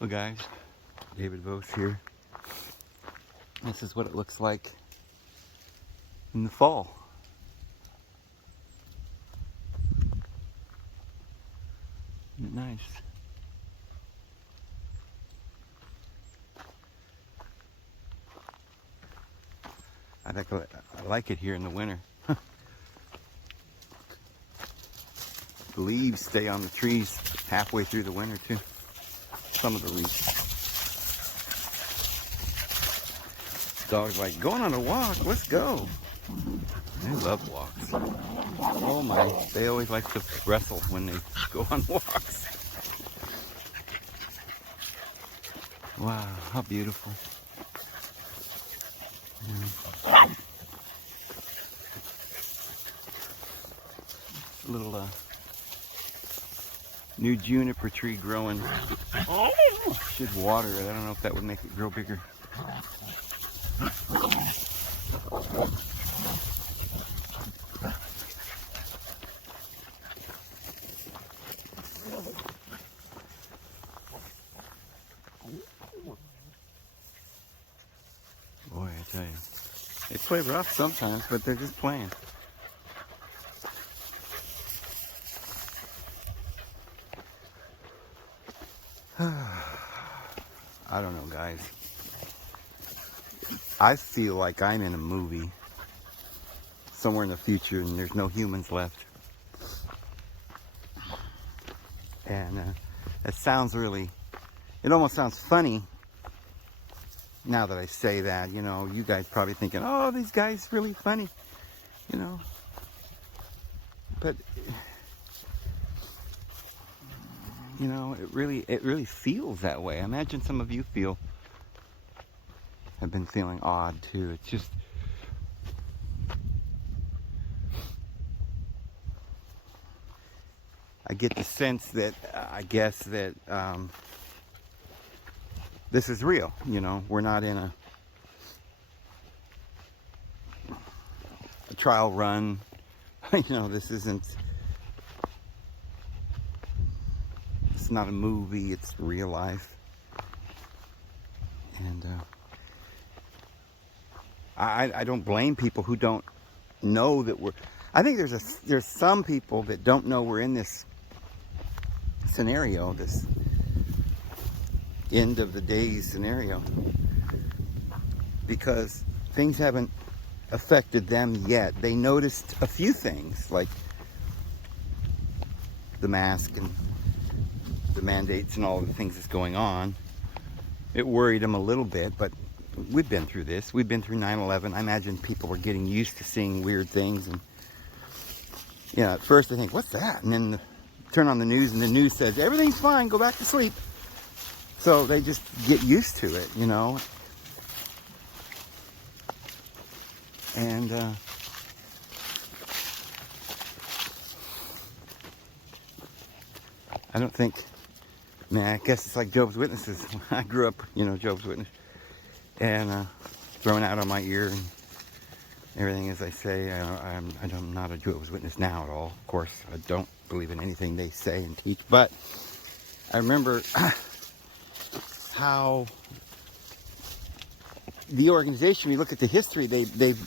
Well guys, David Vos here. This is what it looks like in the fall. Isn't it nice? I like it here in the winter. The leaves stay on the trees halfway through the winter too. Some of the leaves. Dog's like, going on a walk, let's go. They love walks. Oh my, they always like to wrestle when they go on walks. Wow, how beautiful. Yeah. Little new juniper tree growing. Should water it. I don't know if that would make it grow bigger. Boy, I tell you, they play rough sometimes, but they're just playing. I don't know, guys. I feel like I'm in a movie somewhere in the future and there's no humans left. And it sounds really, it almost sounds funny now that I say that. You know, you guys probably thinking, oh, these guys really funny, you know. But you know, it really feels that way. I imagine some of you have been feeling odd too. It's just, I get the sense that, I guess that this is real, you know. We're not in a trial run. You know, this isn't, it's not a movie, it's real life. And I don't blame people who don't know that we're, I think there's some people that don't know we're in this scenario, this end of the days scenario, because things haven't affected them yet. They noticed a few things, like the mask and the mandates and all the things that's going on. It worried them a little bit, but we've been through this. We've been through 9/11. I imagine people were getting used to seeing weird things, and you know, at first they think, what's that? And then turn on the news and the news says everything's fine, go back to sleep. So they just get used to it, you know. And I don't think, man, I guess it's like Job's Witnesses. I grew up, you know, Job's Witness, and thrown out on my ear and everything. As I say, I'm not a Jehovah's Witness now at all. Of course, I don't believe in anything they say and teach. But I remember how the organization, we look at the history, they've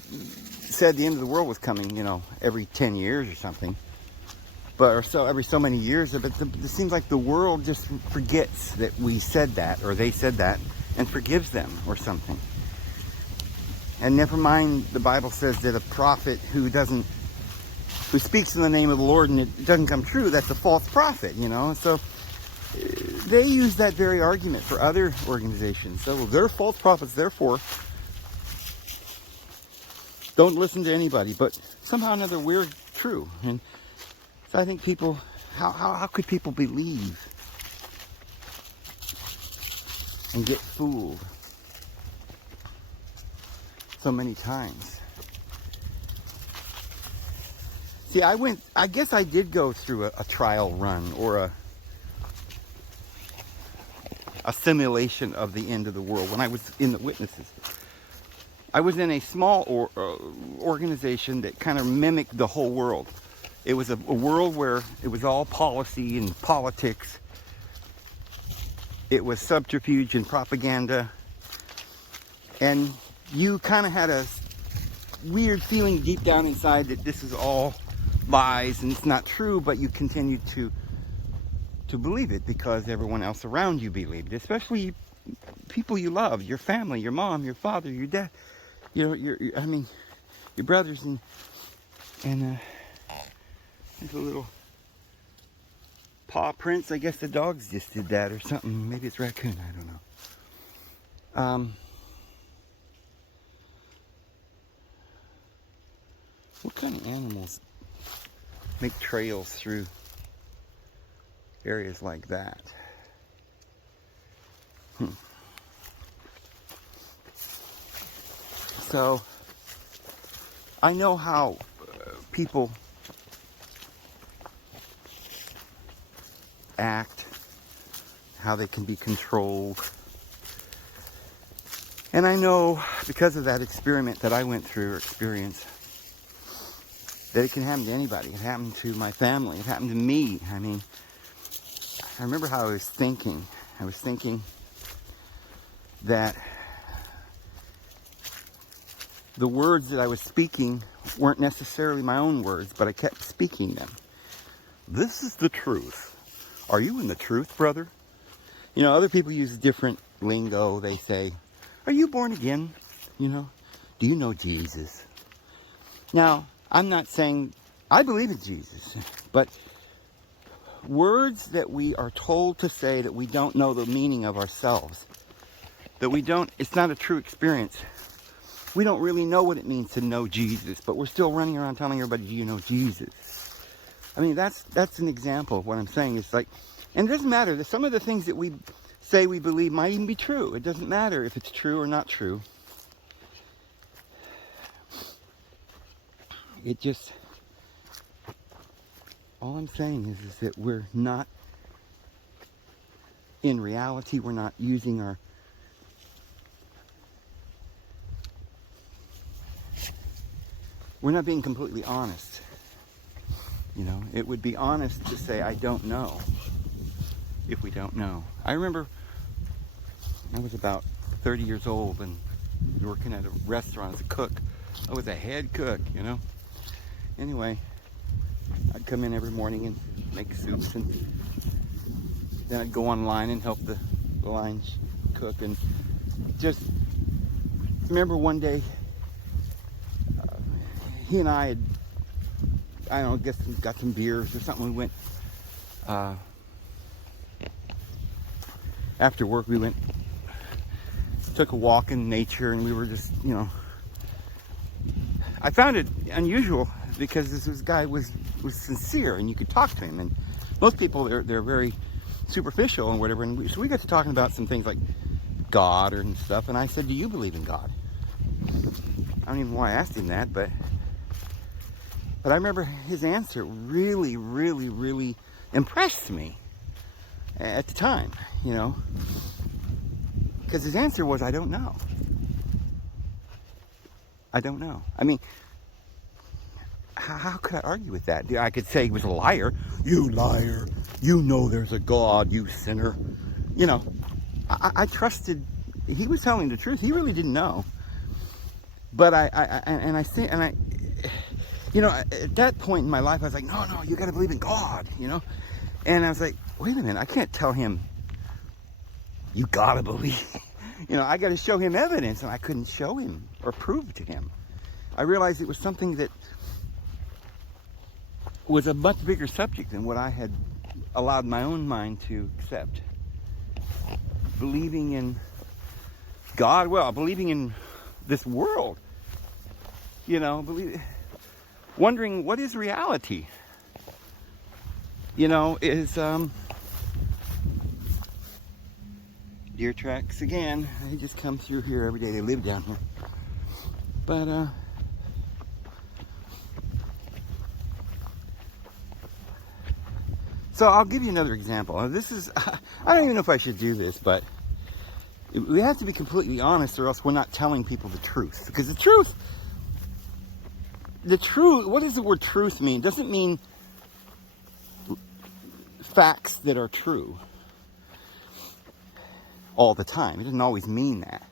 said the end of the world was coming, you know, every 10 years or something. But or so every so many years. But it seems like the world just forgets that we said that, or they said that, and forgives them or something. And never mind, the Bible says that a prophet who speaks in the name of the Lord and it doesn't come true, that's a false prophet, you know. So they use that very argument for other organizations. So they're false prophets, therefore don't listen to anybody. But somehow or another we're true. And so I think people, how could people believe and get fooled so many times? See, I guess I did go through a trial run, or a simulation of the end of the world when I was in the Witnesses. I was in a small organization that kind of mimicked the whole world. It was a world where it was all policy and politics. it was subterfuge and propaganda. And you kind of had a weird feeling deep down inside that this is all lies and it's not true, but you continued to believe it because everyone else around you believed it, especially people you loved, your family, your mom, your father, your dad, your brothers, and there's a little paw prints. I guess the dogs just did that or something. Maybe it's raccoon, I don't know. What kind of animals make trails through areas like that? So I know how people act, how they can be controlled. And I know because of that experiment that I went through, or experience, that it can happen to anybody. It happened to my family. It happened to me. I mean, I remember how I was thinking. I was thinking that the words that I was speaking weren't necessarily my own words, but I kept speaking them. This is the truth. Are you in the truth, brother? You know, other people use different lingo. They say, are you born again? You know, do you know Jesus? Now, I'm not saying I believe in Jesus, but words that we are told to say that we don't know the meaning of ourselves, that we don't, it's not a true experience. We don't really know what it means to know Jesus, but we're still running around telling everybody, do you know Jesus? I mean, that's an example of what I'm saying. It's like, and it doesn't matter. Some of the things that we say we believe might even be true. It doesn't matter if it's true or not true. It just, all I'm saying is that we're not, in reality, we're not using our, we're not being completely honest. You know, it would be honest to say, I don't know, if we don't know. I remember I was about 30 years old and working at a restaurant as a cook. I was a head cook, you know. Anyway, I'd come in every morning and make soups, and then I'd go online and help the line cook. And just remember one day, he and I had, I don't know, guess we got some beers or something. We went, after work, we went, took a walk in nature, and we were just, you know, I found it unusual because this guy was sincere, and you could talk to him. And most people, they're very superficial and whatever. And so we got to talking about some things like God and stuff. And I said, do you believe in God? I don't even know why I asked him that, but I remember his answer really, really, really impressed me at the time, you know, because his answer was, I don't know. I don't know. I mean, how could I argue with that? I could say he was a liar. You liar. You know there's a God, you sinner. You know, I trusted, he was telling the truth. He really didn't know. But I you know, at that point in my life, I was like, no, you got to believe in God, you know. And I was like, wait a minute, I can't tell him, you got to believe. You know, I got to show him evidence, and I couldn't show him or prove to him. I realized it was something that was a much bigger subject than what I had allowed my own mind to accept. Believing in God, well, believing in this world, you know, wondering what is reality, you know, is, deer tracks again. They just come through here every day. They live down here. But, so I'll give you another example. This is, I don't even know if I should do this, but we have to be completely honest, or else we're not telling people the truth. Because the truth, what does the word truth mean? It doesn't mean facts that are true. all the time. It doesn't always mean that.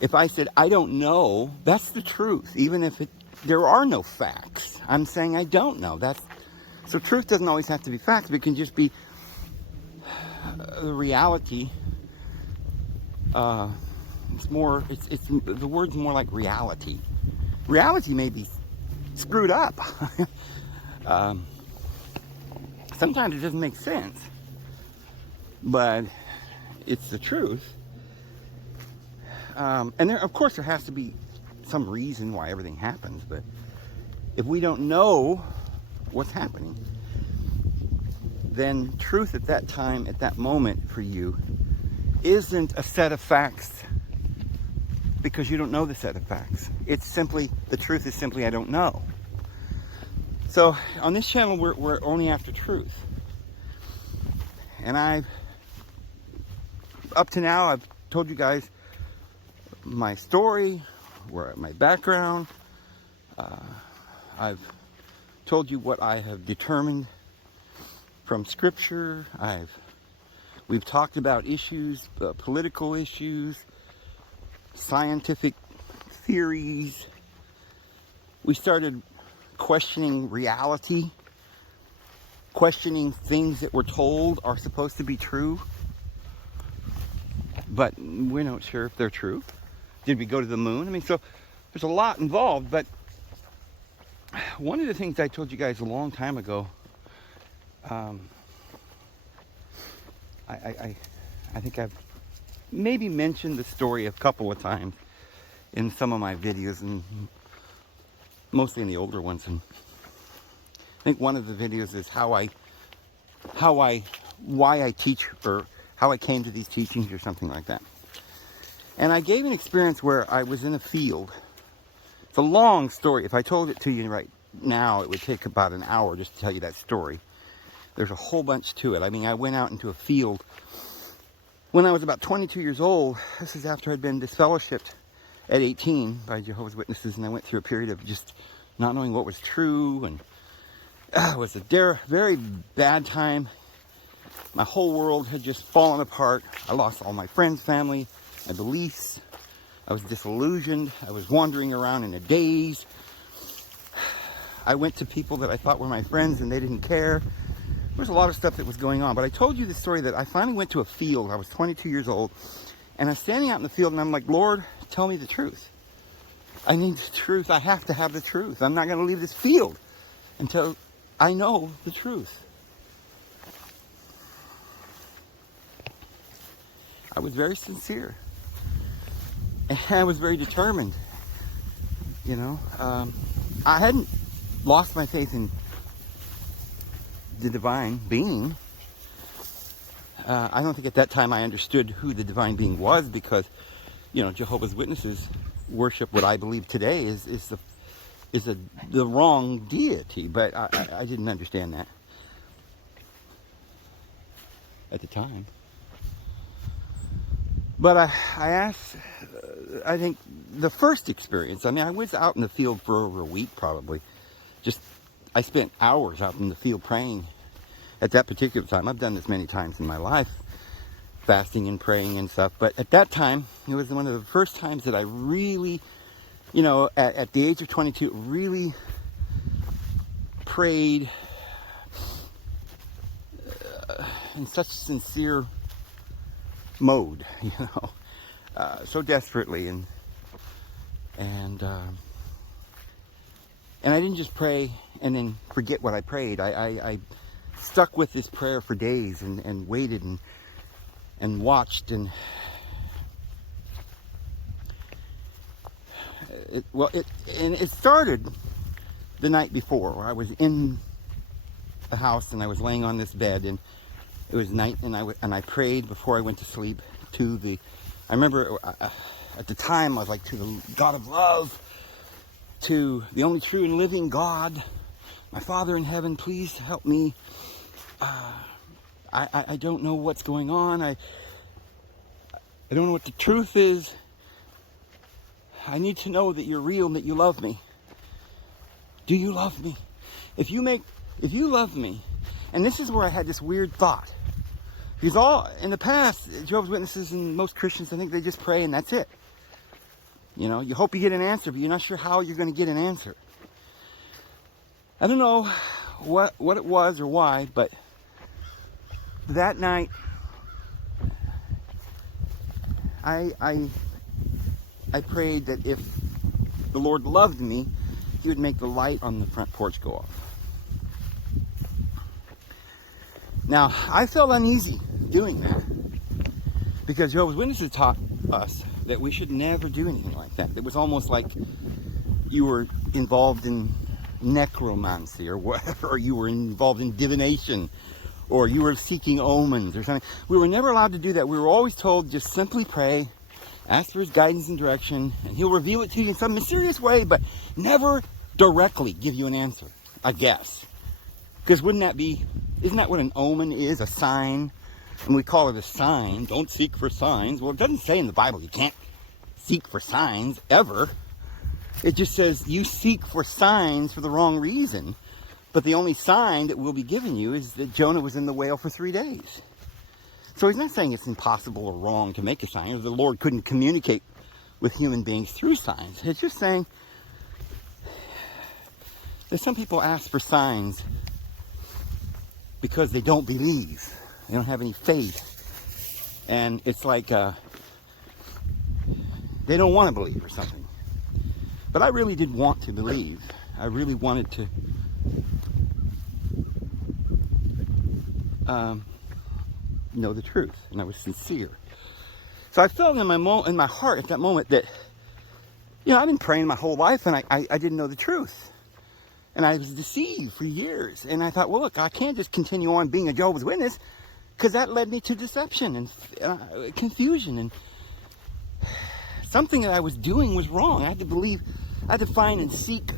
If I said, I don't know, that's the truth. Even if there are no facts. I'm saying I don't know. So truth doesn't always have to be facts. It can just be the reality. The word's more like reality. Reality may be screwed up. Sometimes it doesn't make sense. But it's the truth. And of course there has to be some reason why everything happens, but if we don't know what's happening, then truth at that time, at that moment for you, isn't a set of facts because you don't know the set of facts. It's simply, the truth is simply, I don't know. So on this channel, we're only after truth. And up to now, I've told you guys my story, my background. I've told you what I have determined from Scripture. We've talked about issues, political issues, scientific theories. We started questioning reality, questioning things that we're told are supposed to be true, but we're not sure if they're true. Did we go to the moon? I mean, so there's a lot involved, but one of the things I told you guys a long time ago, I think I've maybe mentioned the story a couple of times in some of my videos, and mostly in the older ones. And I think one of the videos is why I teach, or how I came to these teachings, or something like that. And I gave an experience where I was in a field. It's a long story. If I told it to you right now, it would take about an hour just to tell you that story. There's a whole bunch to it. I mean, I went out into a field when I was about 22 years old. This is after I'd been disfellowshipped at 18 by Jehovah's Witnesses, and I went through a period of just not knowing what was true, and it was a very bad time. My whole world had just fallen apart. I lost all my friends, family, my beliefs. I was disillusioned. I was wandering around in a daze. I went to people that I thought were my friends, and they didn't care. There was a lot of stuff that was going on. But I told you the story that I finally went to a field. I was 22 years old, and I'm standing out in the field, and I'm like, Lord, tell me the truth. I need the truth. I have to have the truth. I'm not going to leave this field until I know the truth. I was very sincere. And I was very determined. You know, I hadn't lost my faith in the divine being. I don't think at that time I understood who the divine being was, because, you know, Jehovah's Witnesses worship what I believe today is the wrong deity. But I didn't understand that at the time. But I asked, I think the first experience, I mean, I was out in the field for over a week probably. I spent hours out in the field praying at that particular time. I've done this many times in my life, fasting and praying and stuff. But at that time, it was one of the first times that I really, you know, at the age of 22, really prayed in such sincere mode, you know, so desperately, and I didn't just pray and then forget what I prayed. I stuck with this prayer for days and waited and watched, and it started the night before, where I was in the house and I was laying on this bed, and it was night, and I prayed before I went to sleep I remember at the time I was like, to the God of love, to the only true and living God, my Father in heaven, please help me. I don't know what's going on. I don't know what the truth is. I need to know that you're real and that you love me. Do you love me? If you love me, and this is where I had this weird thought. Because all, in the past, Jehovah's Witnesses and most Christians, I think they just pray and that's it. You know, you hope you get an answer, but you're not sure how you're going to get an answer. I don't know what it was or why, but that night, I prayed that if the Lord loved me, He would make the light on the front porch go off. Now, I felt uneasy doing that because Jehovah's Witnesses taught us that we should never do anything like that. It was almost like you were involved in necromancy or whatever, or you were involved in divination, or you were seeking omens or something. We were never allowed to do that. We were always told just simply pray, ask for His guidance and direction, and He'll reveal it to you in some mysterious way, but never directly give you an answer, I guess. Because isn't that what an omen is, a sign? And we call it a sign. Don't seek for signs. Well, it doesn't say in the Bible you can't seek for signs ever. It just says you seek for signs for the wrong reason. But the only sign that will be given you is that Jonah was in the whale for 3 days. So He's not saying it's impossible or wrong to make a sign, or the Lord couldn't communicate with human beings through signs. It's just saying that some people ask for signs because they don't believe. They don't have any faith. And it's like they don't want to believe or something. But I really did want to believe. I really wanted to know the truth. And I was sincere. So I felt in my heart at that moment that, you know, I've been praying my whole life and I didn't know the truth. And I was deceived for years. And I thought, well, look, I can't just continue on being a Jehovah's Witness, because that led me to deception and confusion. And something that I was doing was wrong. I had to find and seek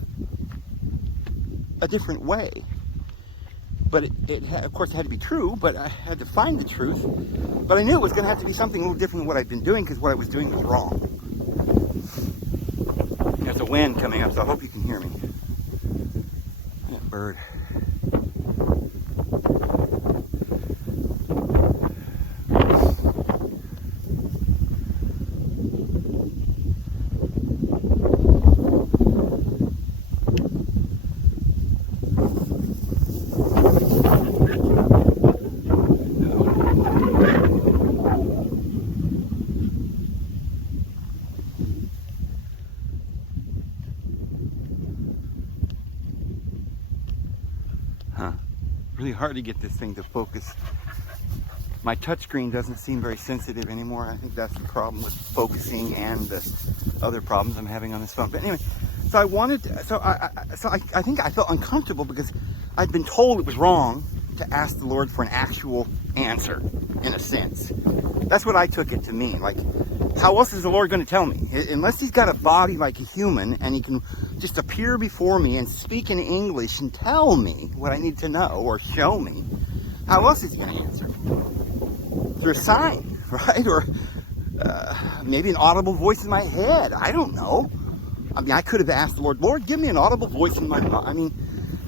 a different way. But of course, it had to be true, but I had to find the truth. But I knew it was going to have to be something a little different than what I'd been doing, because what I was doing was wrong. There's a wind coming up, so I hope you can hear me. That bird. Really hard to get this thing to focus. My touchscreen doesn't seem very sensitive anymore. I think that's the problem with focusing and the other problems I'm having on this phone. But anyway, so I think I felt uncomfortable because I'd been told it was wrong to ask the Lord for an actual answer, in a sense. That's what I took it to mean. Like, how else is the Lord going to tell me? Unless He's got a body like a human and He can just appear before me and speak in English and tell me what I need to know or show me, how else is He going to answer? Through a sign, right? Or maybe an audible voice in my head. I don't know. I mean, I could have asked the Lord, Lord, give me an audible voice in my mind. I mean,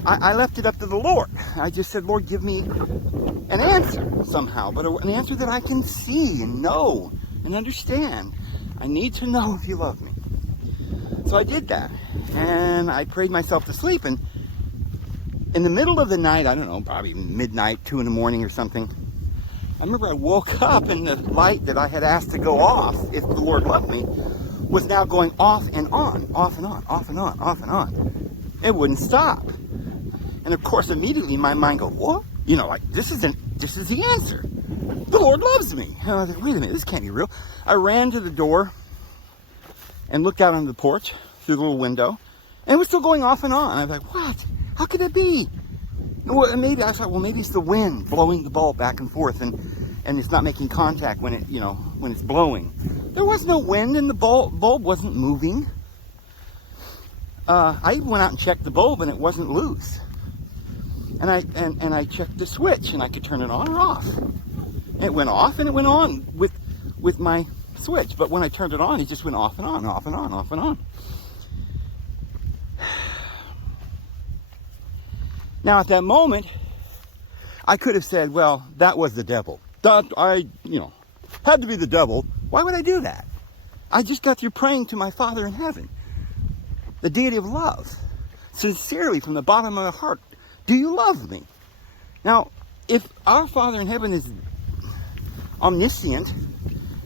I left it up to the Lord. I just said, Lord, give me an answer somehow, but an answer that I can see and know and understand. I need to know if You love me. So I did that, and I prayed myself to sleep, and in the middle of the night, I don't know, probably midnight, 2 in the morning or something, I remember I woke up and the light that I had asked to go off, if the Lord loved me, was now going off and on, off and on, off and on, off and on. It wouldn't stop. And of course, immediately my mind goes, what? You know, like, this is the answer. The Lord loves me. And I was like, wait a minute, this can't be real. I ran to the door and looked out onto the porch through the little window, and it was still going off and on. I was like, what? How could that be? And maybe I thought, well, maybe it's the wind blowing the bulb back and forth, and it's not making contact when when it's blowing. There was no wind, and the bulb wasn't moving. I even went out and checked the bulb, and it wasn't loose. And I checked the switch, and I could turn it on or off. And it went off, and it went on with my switch. But when I turned it on, it just went off and on, off and on, off and on. Now, at that moment, I could have said, well, that was the devil. had to be the devil. Why would I do that? I just got through praying to my Father in heaven, the deity of love, sincerely from the bottom of my heart. Do you love me? Now, if our Father in heaven is omniscient,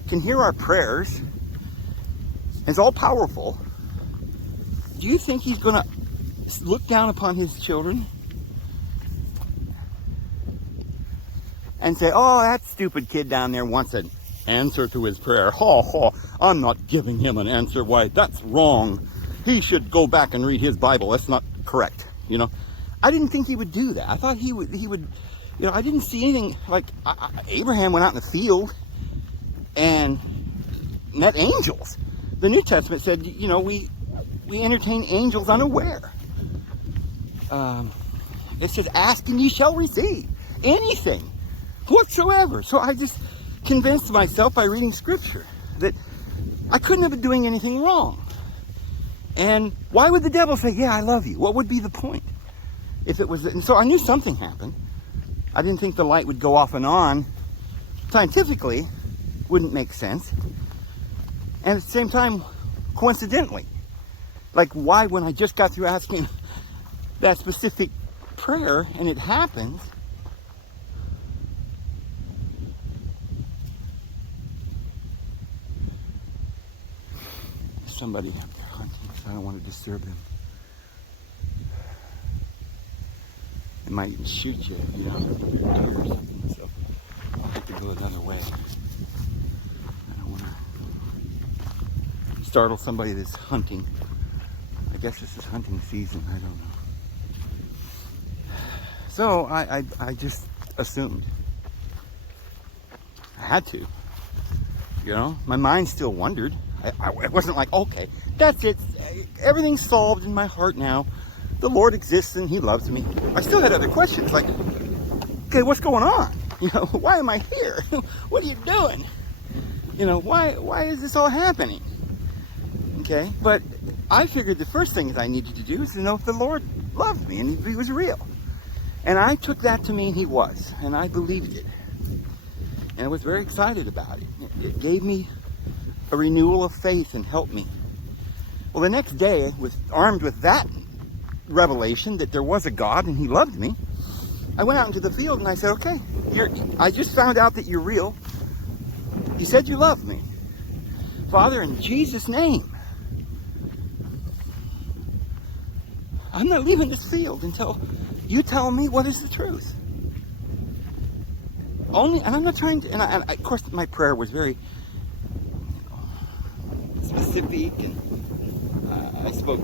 can hear our prayers, is all powerful, do you think he's going to look down upon his children and say, oh, that stupid kid down there wants an answer to his prayer. Ha ha, I'm not giving him an answer. Why, that's wrong. He should go back and read his Bible. That's not correct. I didn't think he would do that. I thought he would, I didn't see anything like Abraham went out in the field and met angels. The New Testament said, we entertain angels unaware. It says, ask and ye shall receive anything whatsoever. So I just convinced myself by reading scripture that I couldn't have been doing anything wrong. And why would the devil say, yeah, I love you? What would be the point? If it was, and so I knew something happened. I didn't think the light would go off and on. Scientifically, wouldn't make sense. And at the same time, coincidentally, like why when I just got through asking that specific prayer and it happens, somebody up there hunting, so I don't want to disturb them. They might even shoot you, or something. So I'll have to go another way. I don't want to startle somebody that's hunting. I guess this is hunting season. I don't know. So I just assumed. I had to. My mind still wondered. I wasn't like, okay, that's it. Everything's solved in my heart now. The Lord exists and he loves me. I still had other questions like, okay, what's going on? Why am I here? What are you doing? Why is this all happening? Okay, but I figured the first thing that I needed to do is to know if the Lord loved me and he was real. And I took that to mean he was, and I believed it. And I was very excited about it. It gave me a renewal of faith and helped me. Well, the next day, armed with that revelation that there was a God and he loved me, I went out into the field and I said, okay, I just found out that you're real. You said you love me. Father, in Jesus' name, I'm not leaving this field until you tell me what is the truth. And I'm not trying to, and of course my prayer was very specific, and I spoke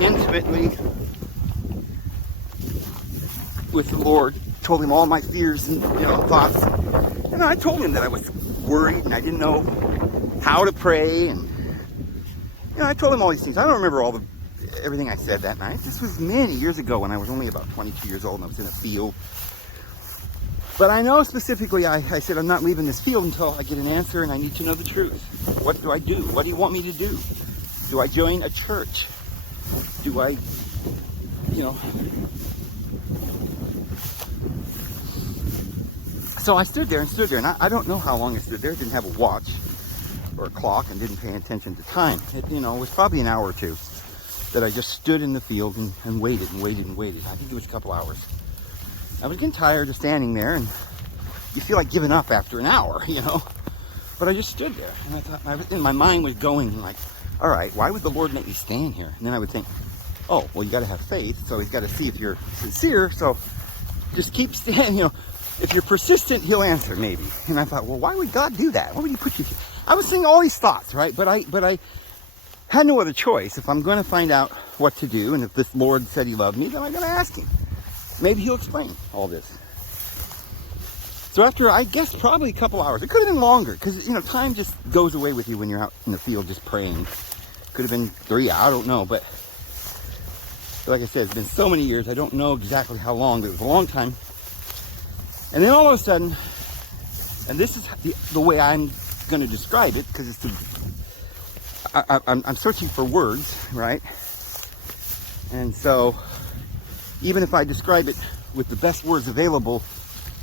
intimately with the Lord, told him all my fears and thoughts. And I told him that I was worried and I didn't know how to pray, and I told him all these things. I don't remember everything I said that night. This was many years ago when I was only about 22 years old and I was in a field. But I know specifically I said, I'm not leaving this field until I get an answer and I need to know the truth. What do I do? What do you want me to do? Do I join a church? Do I, So I stood there, and I don't know how long I stood there. I didn't have a watch or a clock and didn't pay attention to time. It was probably an hour or two that I just stood in the field and waited and waited and waited. I think it was a couple hours. I was getting tired of standing there, and you feel like giving up after an hour, But I just stood there, and I thought, my mind was going like, all right, why would the Lord make me stand here? And then I would think, oh, well, you got to have faith, so he's got to see if you're sincere, so just keep standing, If you're persistent, he'll answer, maybe. And I thought, well, why would God do that? Why would he put you here? I was thinking all these thoughts, right? But I had no other choice. If I'm going to find out what to do, and if this Lord said he loved me, then I'm going to ask him. Maybe he'll explain all this. So after, I guess, probably a couple hours, it could have been longer, because, time just goes away with you when you're out in the field just praying. Could have been 3 hours, I don't know, but like I said, it's been so many years, I don't know exactly how long, but it was a long time. And then all of a sudden, and this is the way I'm going to describe it, because I'm searching for words, right? And so, even if I describe it with the best words available,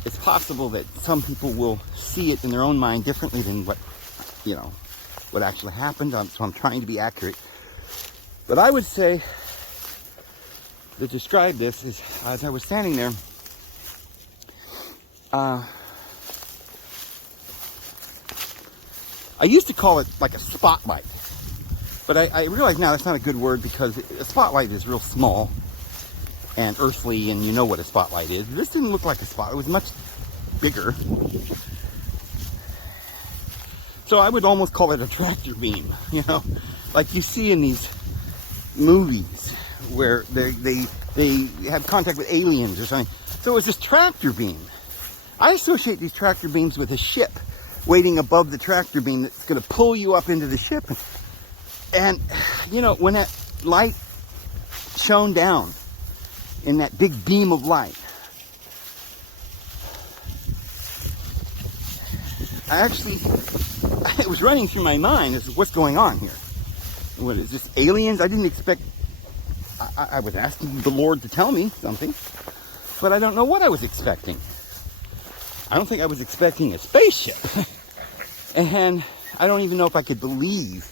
it's possible that some people will see it in their own mind differently than what, what actually happened. So I'm trying to be accurate. But I would say, to describe this, is as I was standing there, I used to call it like a spotlight. But I realize now that's not a good word, because a spotlight is real small and earthly, and you know what a spotlight is. This didn't look like a spotlight. It was much bigger. So I would almost call it a tractor beam, like you see in these movies where they have contact with aliens or something. So it was this tractor beam. I associate these tractor beams with a ship waiting above the tractor beam that's going to pull you up into the ship. And, when that light shone down in that big beam of light, it was running through my mind as what's going on here. What is this, aliens? I didn't expect, I was asking the Lord to tell me something, but I don't know what I was expecting. I don't think I was expecting a spaceship. And I don't even know if I could believe.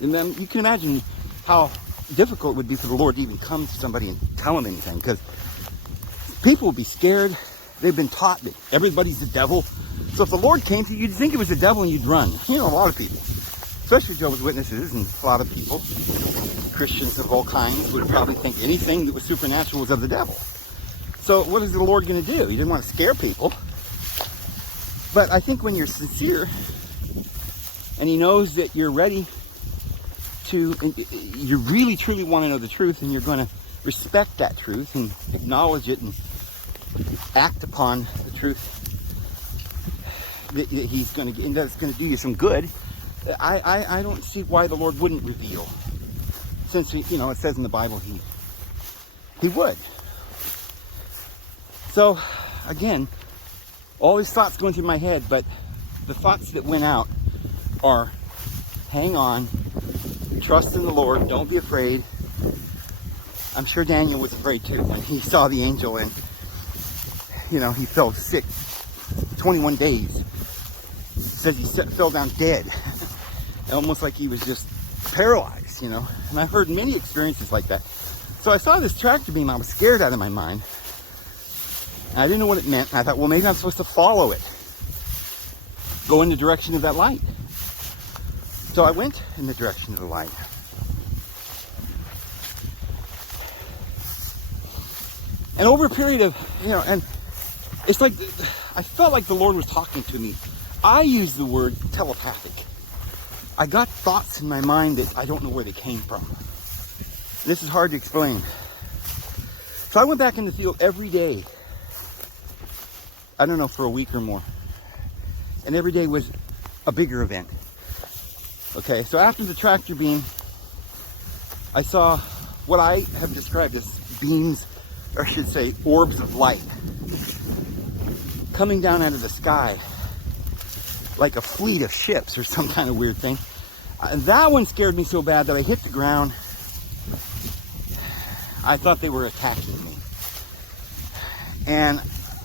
And then you can imagine how difficult it would be for the Lord to even come to somebody and tell them anything, because people would be scared. They've been taught that everybody's the devil. So if the Lord came to you, you'd think it was the devil and you'd run. A lot of people, especially Jehovah's Witnesses and a lot of people, Christians of all kinds, would probably think anything that was supernatural was of the devil. So what is the Lord going to do? He didn't want to scare people. But I think when you're sincere and he knows that you're ready to, you really truly want to know the truth, and you're going to respect that truth and acknowledge it and act upon the truth that he's going to, and that's going to do you some good, I don't see why the Lord wouldn't reveal, since it says in the Bible he would. So again, all these thoughts going through my head, but the thoughts that went out are: hang on, trust in the Lord, don't be afraid. I'm sure Daniel was afraid too when he saw the angel, and he fell sick 21 days. It says he fell down dead, almost like he was just paralyzed, And I've heard many experiences like that. So I saw this tractor beam. I was scared out of my mind. I didn't know what it meant. I thought, well, maybe I'm supposed to follow it, go in the direction of that light. So I went in the direction of the light. And over a period of, and it's like, I felt like the Lord was talking to me. I use the word telepathic. I got thoughts in my mind that I don't know where they came from. This is hard to explain. So I went back in the field every day. I don't know, for a week or more. And every day was a bigger event. Okay, so after the tractor beam, I saw what I have described as beams, or I should say orbs of light, coming down out of the sky like a fleet of ships or some kind of weird thing. And that one scared me so bad that I hit the ground. I thought they were attacking me. And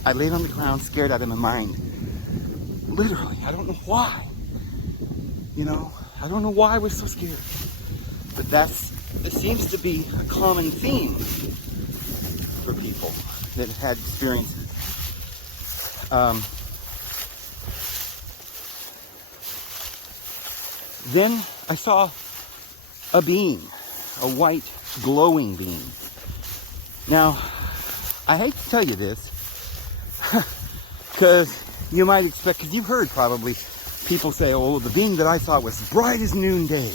I laid on the ground, scared out of my mind. Literally, I don't know why. I don't know why I was so scared. But it seems to be a common theme for people that have had experiences. Then I saw a beam, a white glowing beam. Now, I hate to tell you this, because you might expect, because you've heard probably people say, oh, the beam that I saw was bright as noonday,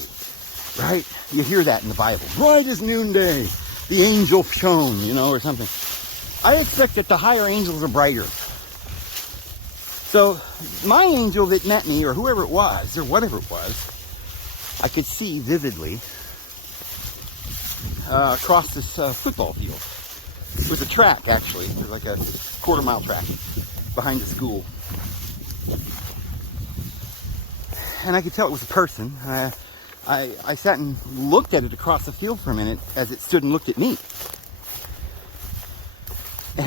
right? You hear that in the Bible, bright as noonday, the angel shone, or something. I expect that the higher angels are brighter. So my angel that met me, or whoever it was, or whatever it was, I could see vividly across this football field. It was a track, actually. It was like a quarter-mile track behind the school. And I could tell it was a person. I sat and looked at it across the field for a minute as it stood and looked at me.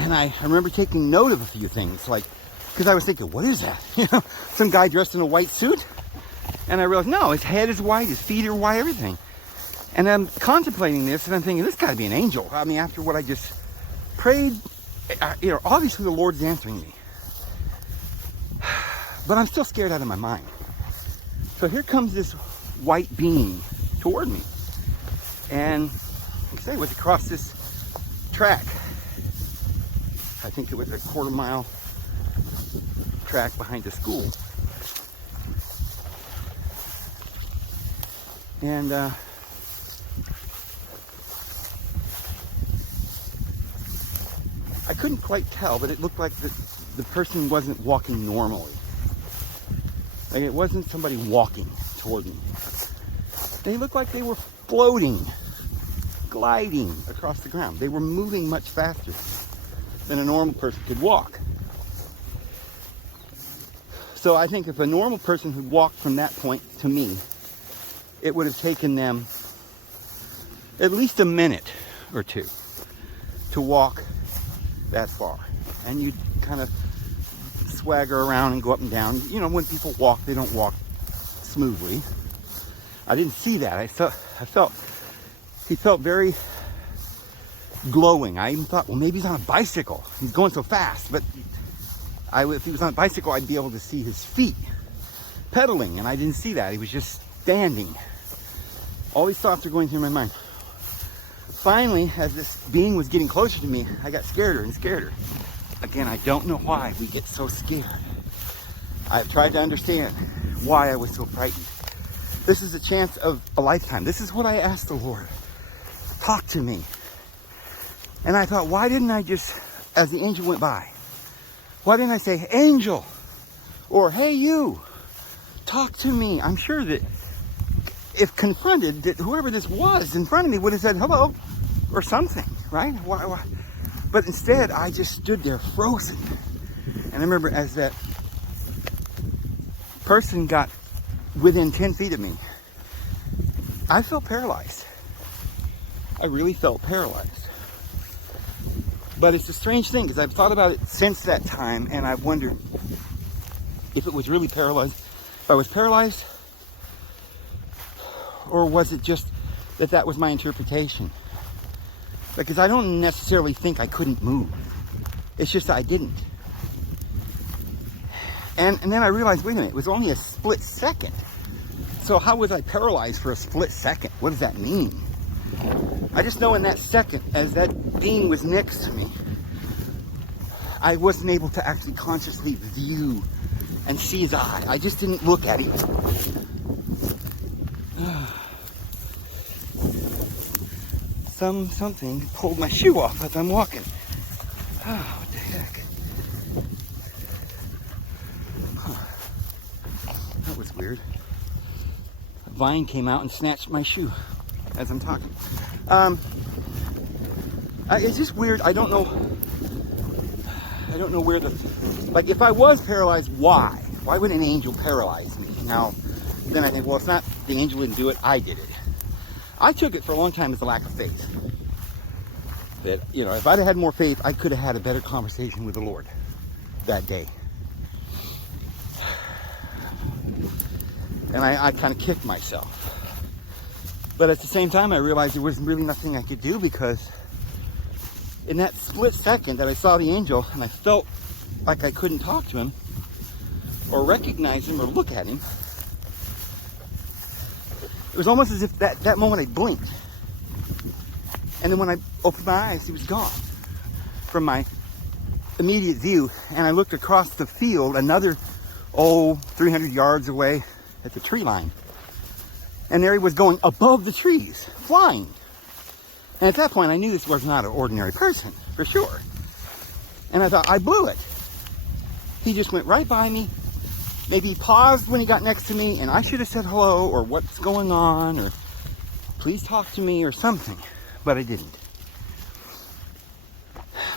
And I remember taking note of a few things, like, because I was thinking, what is that? You know, some guy dressed in a white suit? And I realized, no, his head is white, his feet are white, everything. And I'm contemplating this, and I'm thinking, this got to be an angel. I mean, after what I just prayed, you know, obviously the Lord's answering me. But I'm still scared out of my mind. So here comes this white being toward me. And, like I say, it was across this track. I think it was a quarter-mile track behind the school. And I couldn't quite tell, but it looked like the person wasn't walking normally. Like it wasn't somebody walking toward me. They looked like they were floating, gliding across the ground. They were moving much faster than a normal person could walk. So I think if a normal person had walked from that point to me, it would have taken them at least a minute or two to walk that far. And you'd kind of swagger around and go up and down. You know, when people walk, they don't walk smoothly. I didn't see that. He felt very glowing. I even thought, well, maybe he's on a bicycle. He's going so fast. But if he was on a bicycle, I'd be able to see his feet pedaling. And I didn't see that. He was just standing. All these thoughts are going through my mind. Finally, as this being was getting closer to me, I got scareder and scareder. Again, I don't know why we get so scared. I've tried to understand why I was so frightened. This is a chance of a lifetime. This is what I asked the Lord. Talk to me. And I thought, why didn't I just, as the angel went by, why didn't I say, angel, or hey you, talk to me? I'm sure that if confronted, that whoever this was in front of me would have said hello or something, right? Why? But instead, I just stood there frozen. And I remember as that person got within 10 feet of me, I felt paralyzed. I really felt paralyzed. But it's a strange thing because I've thought about it since that time, and I've wondered if it was really paralyzed, if I was paralyzed, or was it just that was my interpretation? Because I don't necessarily think I couldn't move. It's just that I didn't. And then I realized, wait a minute, it was only a split second. So how was I paralyzed for a split second? What does that mean? I just know in that second, as that being was next to me, I wasn't able to actually consciously view and see his eye. I just didn't look at him. Something pulled my shoe off as I'm walking. Oh, what the heck? Huh. That was weird. A vine came out and snatched my shoe as I'm talking. It's just weird. I don't know where like if I was paralyzed, why? Why would an angel paralyze me? Now, then I think, well, it's not the angel didn't do it, I did it. I took it for a long time as a lack of faith. That, you know, if I'd have had more faith, I could have had a better conversation with the Lord that day. And I kind of kicked myself. But at the same time, I realized there was really nothing I could do, because in that split second that I saw the angel and I felt like I couldn't talk to him or recognize him or look at him, it was almost as if that moment I blinked. And then when I opened my eyes, he was gone from my immediate view. And I looked across the field, another, 300 yards away at the tree line. And there he was going above the trees, flying. And at that point, I knew this was not an ordinary person, for sure. And I thought, I blew it. He just went right by me. Maybe he paused when he got next to me, and I should have said hello, or what's going on, or please talk to me, or something. But I didn't.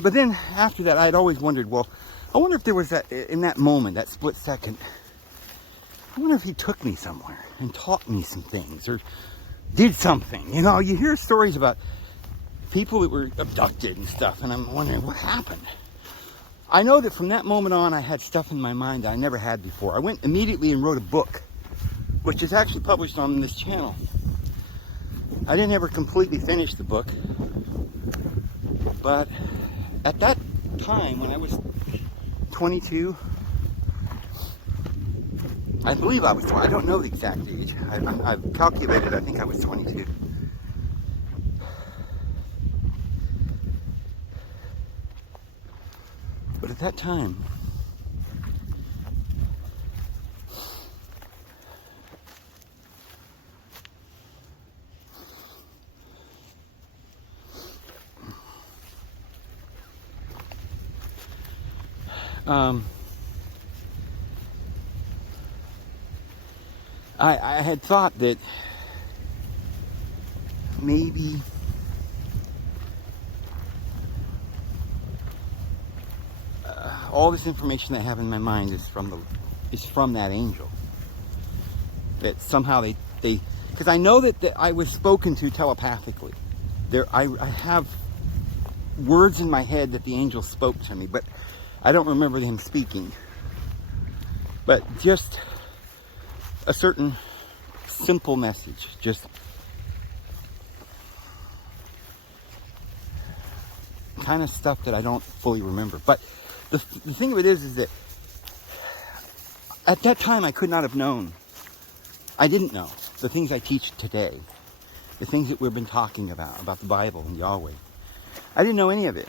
But then, after that, I'd always wondered, well, I wonder if there was that, in that moment, that split second, I wonder if he took me somewhere and taught me some things, or did something. You know, you hear stories about people that were abducted and stuff, and I'm wondering what happened. I know that from that moment on, I had stuff in my mind that I never had before. I went immediately and wrote a book, which is actually published on this channel. I didn't ever completely finish the book, but at that time, when I was 22, I believe I was 20. I don't know the exact age. I've calculated, I think I was 22. But at that time, I had thought that maybe all this information I have in my mind is from that angel. That somehow they because I know that I was spoken to telepathically. I have words in my head that the angel spoke to me, but I don't remember him speaking. But just a certain simple message, just kind of stuff that I don't fully remember. But the thing of it is that at that time I could not have known. I didn't know the things I teach today, the things that we've been talking about the Bible and Yahweh. I didn't know any of it.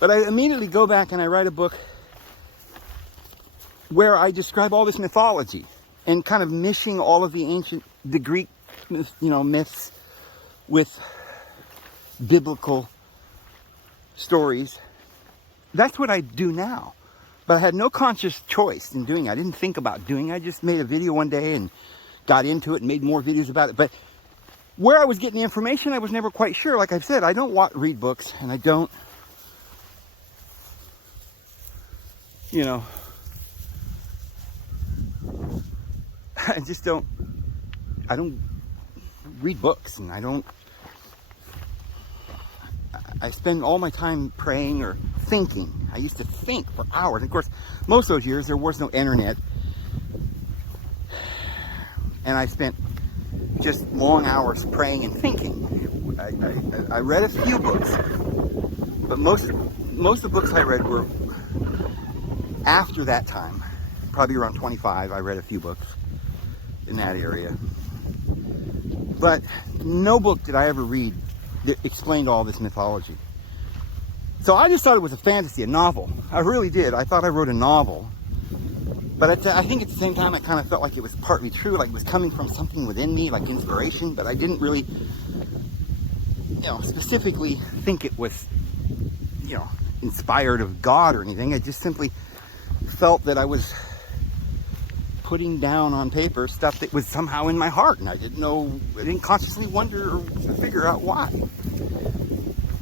But I immediately go back and I write a book where I describe all this mythology and kind of mishing all of the Greek, myths with biblical stories. That's what I do now. But I had no conscious choice in doing it. I didn't think about doing it. I just made a video one day and got into it and made more videos about it. But where I was getting the information, I was never quite sure. Like I've said, I don't read books, and I don't, I don't read books, and I spend all my time praying or thinking. I used to think for hours. Of course, most of those years there was no internet, and I spent just long hours praying and thinking. I read a few books, but most of the books I read were after that time. Probably around 25, I read a few books in that area. But no book did I ever read that explained all this mythology. So I just thought it was a fantasy, a novel. I really did. I thought I wrote a novel. But I think at the same time I kind of felt like it was partly true, like it was coming from something within me, like inspiration, but I didn't really, specifically think it was, inspired of God or anything. I just simply felt that I was putting down on paper stuff that was somehow in my heart, and I didn't consciously wonder or figure out why.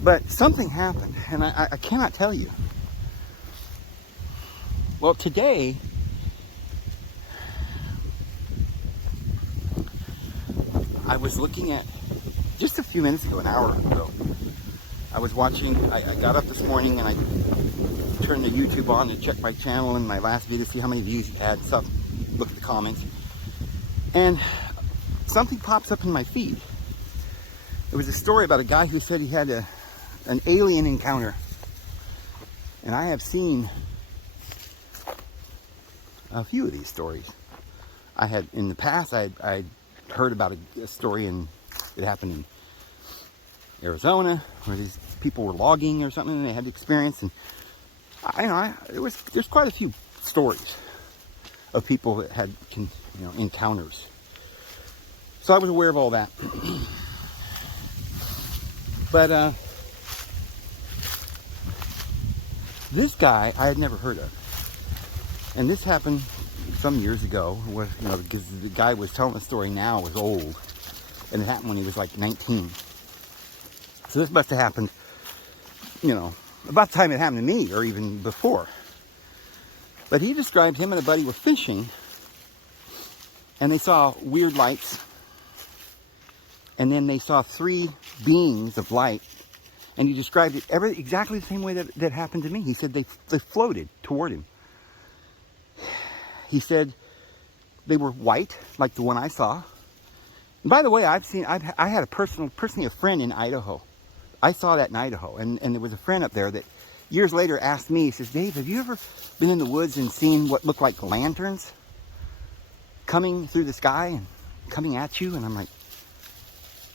But something happened, and I cannot tell you. Well, today, I was looking at, just a few minutes ago, an hour ago, I was watching, I got up this morning and I turned the YouTube on to check my channel and my last video to see how many views it had, stuff, look at the comments, and something pops up in my feed. It was a story about a guy who said he had an alien encounter. And I have seen a few of these stories. I had, in the past, I heard about a story it happened in Arizona, where these people were logging or something, and they had experience, and there's quite a few stories of people that had encounters. So I was aware of all that. But this guy I had never heard of, and this happened some years ago. Because the guy was telling the story now was old, and it happened when he was like 19. So this must have happened, about the time it happened to me, or even before. But he described him and a buddy were fishing, and they saw weird lights, and then they saw 3 beings of light, And he described it exactly the same way that happened to me. He said they floated toward him. He said they were white, like the one I saw. And by the way, I had personally a friend in Idaho. I saw that in Idaho, and there was a friend up there that years later asked me, he says, Dave, have you ever been in the woods and seen what looked like lanterns coming through the sky and coming at you? And I'm like,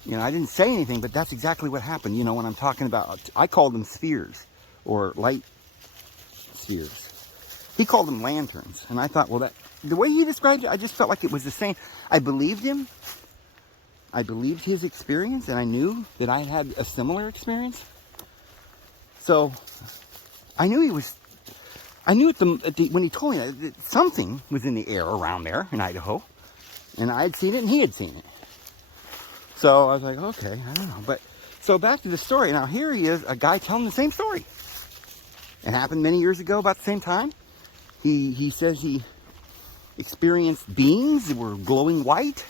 you know, I didn't say anything, but that's exactly what happened. You know, when I'm talking about, I called them spheres or light spheres. He called them lanterns. And I thought, well, the way he described it, I just felt like it was the same. I believed him. I believed his experience, and I knew that I had a similar experience. So I knew when he told me that something was in the air around there in Idaho, and I had seen it and he had seen it. So I was like, okay, I don't know. But so back to the story. Now here he is, a guy telling the same story. It happened many years ago about the same time. He says he experienced beings that were glowing white.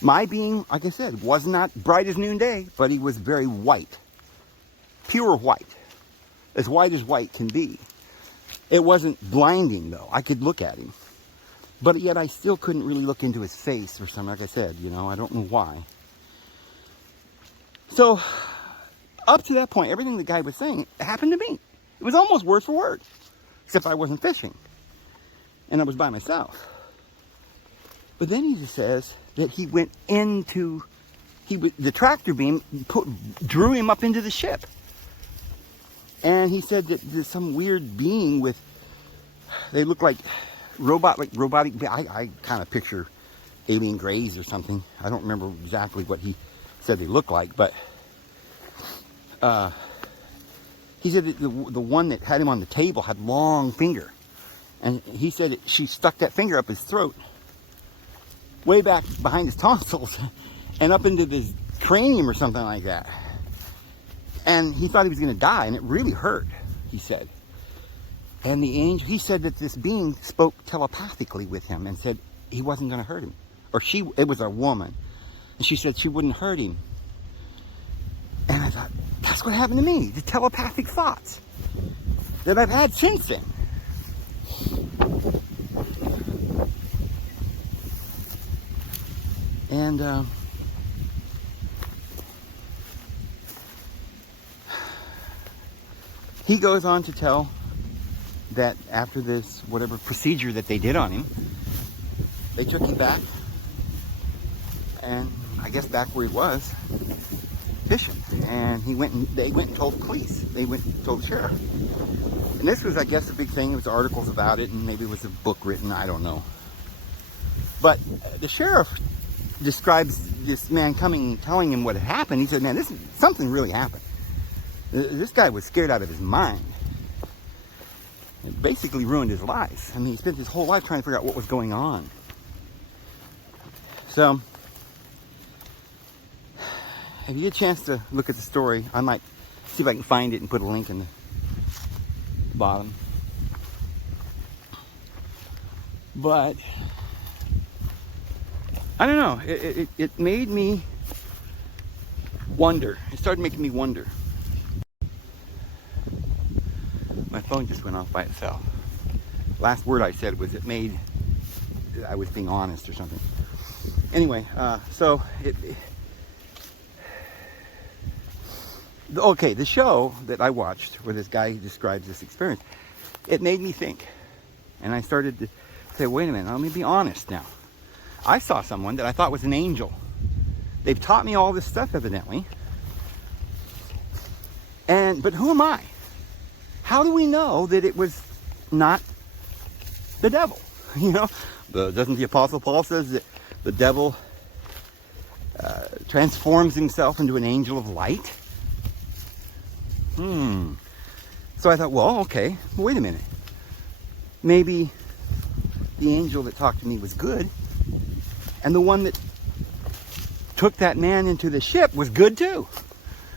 My being, like I said, was not bright as noonday, but he was very white. Pure white. As white as white can be. It wasn't blinding, though. I could look at him. But yet I still couldn't really look into his face or something, like I said, you know, I don't know why. So, up to that point, everything the guy was saying happened to me. It was almost word for word. Except I wasn't fishing. And I was by myself. But then he says that he went into, the tractor beam drew him up into the ship. And he said that there's some weird being with, they look like robotic, I kind of picture alien grays or something. I don't remember exactly what he said they looked like, but he said that the one that had him on the table had long finger. And he said that she stuck that finger up his throat, way back behind his tonsils, and up into his cranium or something like that. And he thought he was going to die, and it really hurt, he said. And the angel, he said that this being spoke telepathically with him and said he wasn't going to hurt him. Or it was a woman. And she said she wouldn't hurt him. And I thought, that's what happened to me. The telepathic thoughts that I've had since then. And he goes on to tell that after this, whatever procedure that they did on him, they took him back, and I guess back where he was, fishing. And they went and told the police. They went and told the sheriff. And this was, I guess, a big thing. There was articles about it, and maybe it was a book written, I don't know. But the sheriff describes this man coming and telling him what had happened. He said, man, something really happened. This guy was scared out of his mind. It basically ruined his life. I mean, he spent his whole life trying to figure out what was going on. So, if you get a chance to look at the story, I might see if I can find it and put a link in the bottom. But I don't know. It made me wonder. It started making me wonder. My phone just went off by itself. Last word I said was I was being honest or something. Anyway, so okay, the show that I watched where this guy describes this experience, it made me think. And I started to say, wait a minute, let me be honest now. I saw someone that I thought was an angel. They've taught me all this stuff, evidently. But who am I? How do we know that it was not the devil? You know, doesn't the Apostle Paul says that the devil transforms himself into an angel of light? So I thought, well, okay, wait a minute. Maybe the angel that talked to me was good, and the one that took that man into the ship was good too.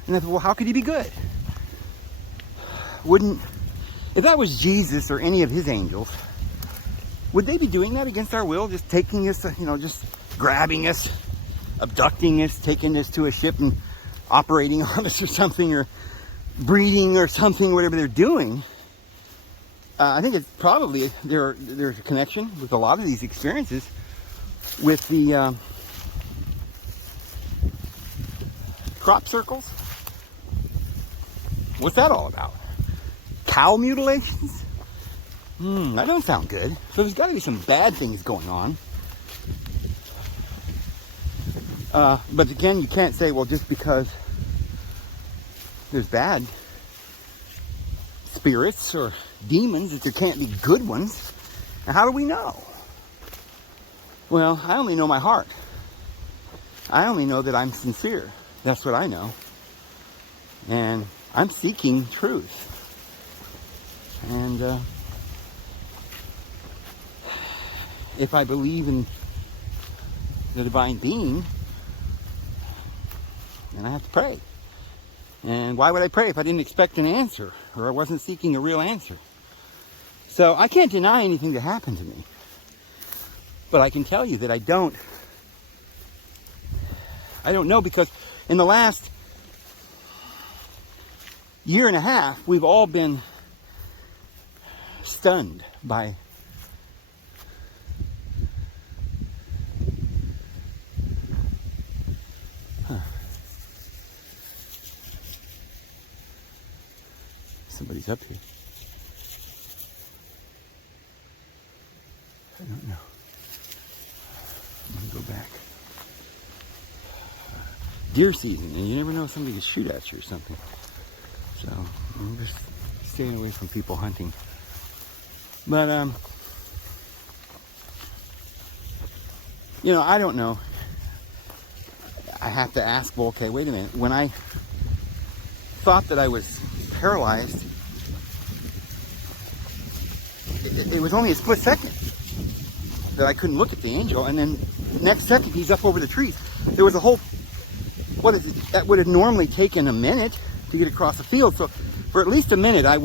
And I thought, well, how could he be good? If that was Jesus or any of his angels, would they be doing that against our will? Just taking us, just grabbing us, abducting us, taking us to a ship and operating on us or something, or breeding or something, whatever they're doing. I think it's probably, there's a connection with a lot of these experiences with the crop circles. What's that all about? Cow mutilations? That don't sound good. So there's got to be some bad things going on. But again, you can't say, well, just because there's bad spirits or demons, that there can't be good ones. Now, how do we know? Well, I only know my heart. I only know that I'm sincere. That's what I know. And I'm seeking truth. And if I believe in the divine being, then I have to pray. And why would I pray if I didn't expect an answer, or I wasn't seeking a real answer? So I can't deny anything that happened to me. But I can tell you that I don't know, because in the last year and a half, we've all been stunned by somebody's up here. I don't know. I'm gonna go back. Deer season, and you never know if somebody could shoot at you or something. So I'm just staying away from people hunting. But you know, I don't know. I have to ask, well, okay, wait a minute. When I thought that I was paralyzed, it was only a split second that I couldn't look at the angel, and then next second he's up over the trees. There was a whole, what is it, that would have normally taken a minute to get across the field. So for at least a minute I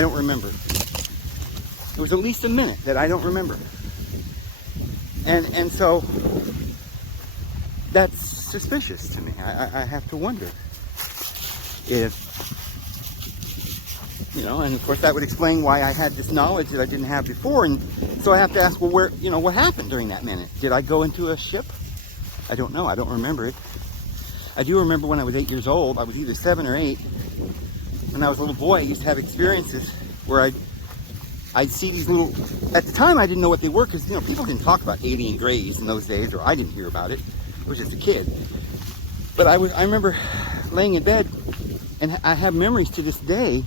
don't remember. It was at least a minute that I don't remember. And so that's suspicious to me. I have to wonder if, you know, and of course that would explain why I had this knowledge that I didn't have before. And so I have to ask, well, where, you know, what happened during that minute? Did I go into a ship? I don't know. I don't remember it. I do remember when I was 8 years old, I was either 7 or 8. When I was a little boy, I used to have experiences where I'd see these little, at the time I didn't know what they were, because, you know, people didn't talk about alien grays in those days, or I didn't hear about it. I was just a kid. But I remember laying in bed, and I have memories to this day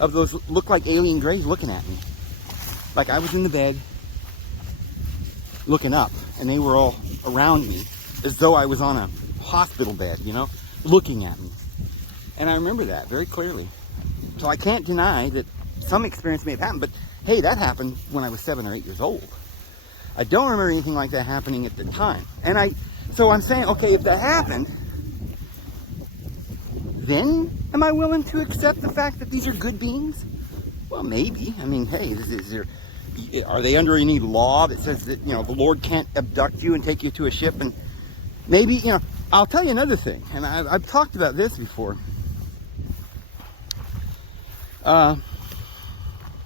of those look like alien grays looking at me. Like I was in the bed looking up, and they were all around me as though I was on a hospital bed, you know, looking at me. And I remember that very clearly. So I can't deny that some experience may have happened, but hey, that happened when I was 7 or 8 years old. I don't remember anything like that happening at the time. And so I'm saying, okay, if that happened, then am I willing to accept the fact that these are good beings? Well, maybe. I mean, hey, are they under any law that says that, you know, the Lord can't abduct you and take you to a ship? And maybe, you know, I'll tell you another thing, and I've talked about this before. I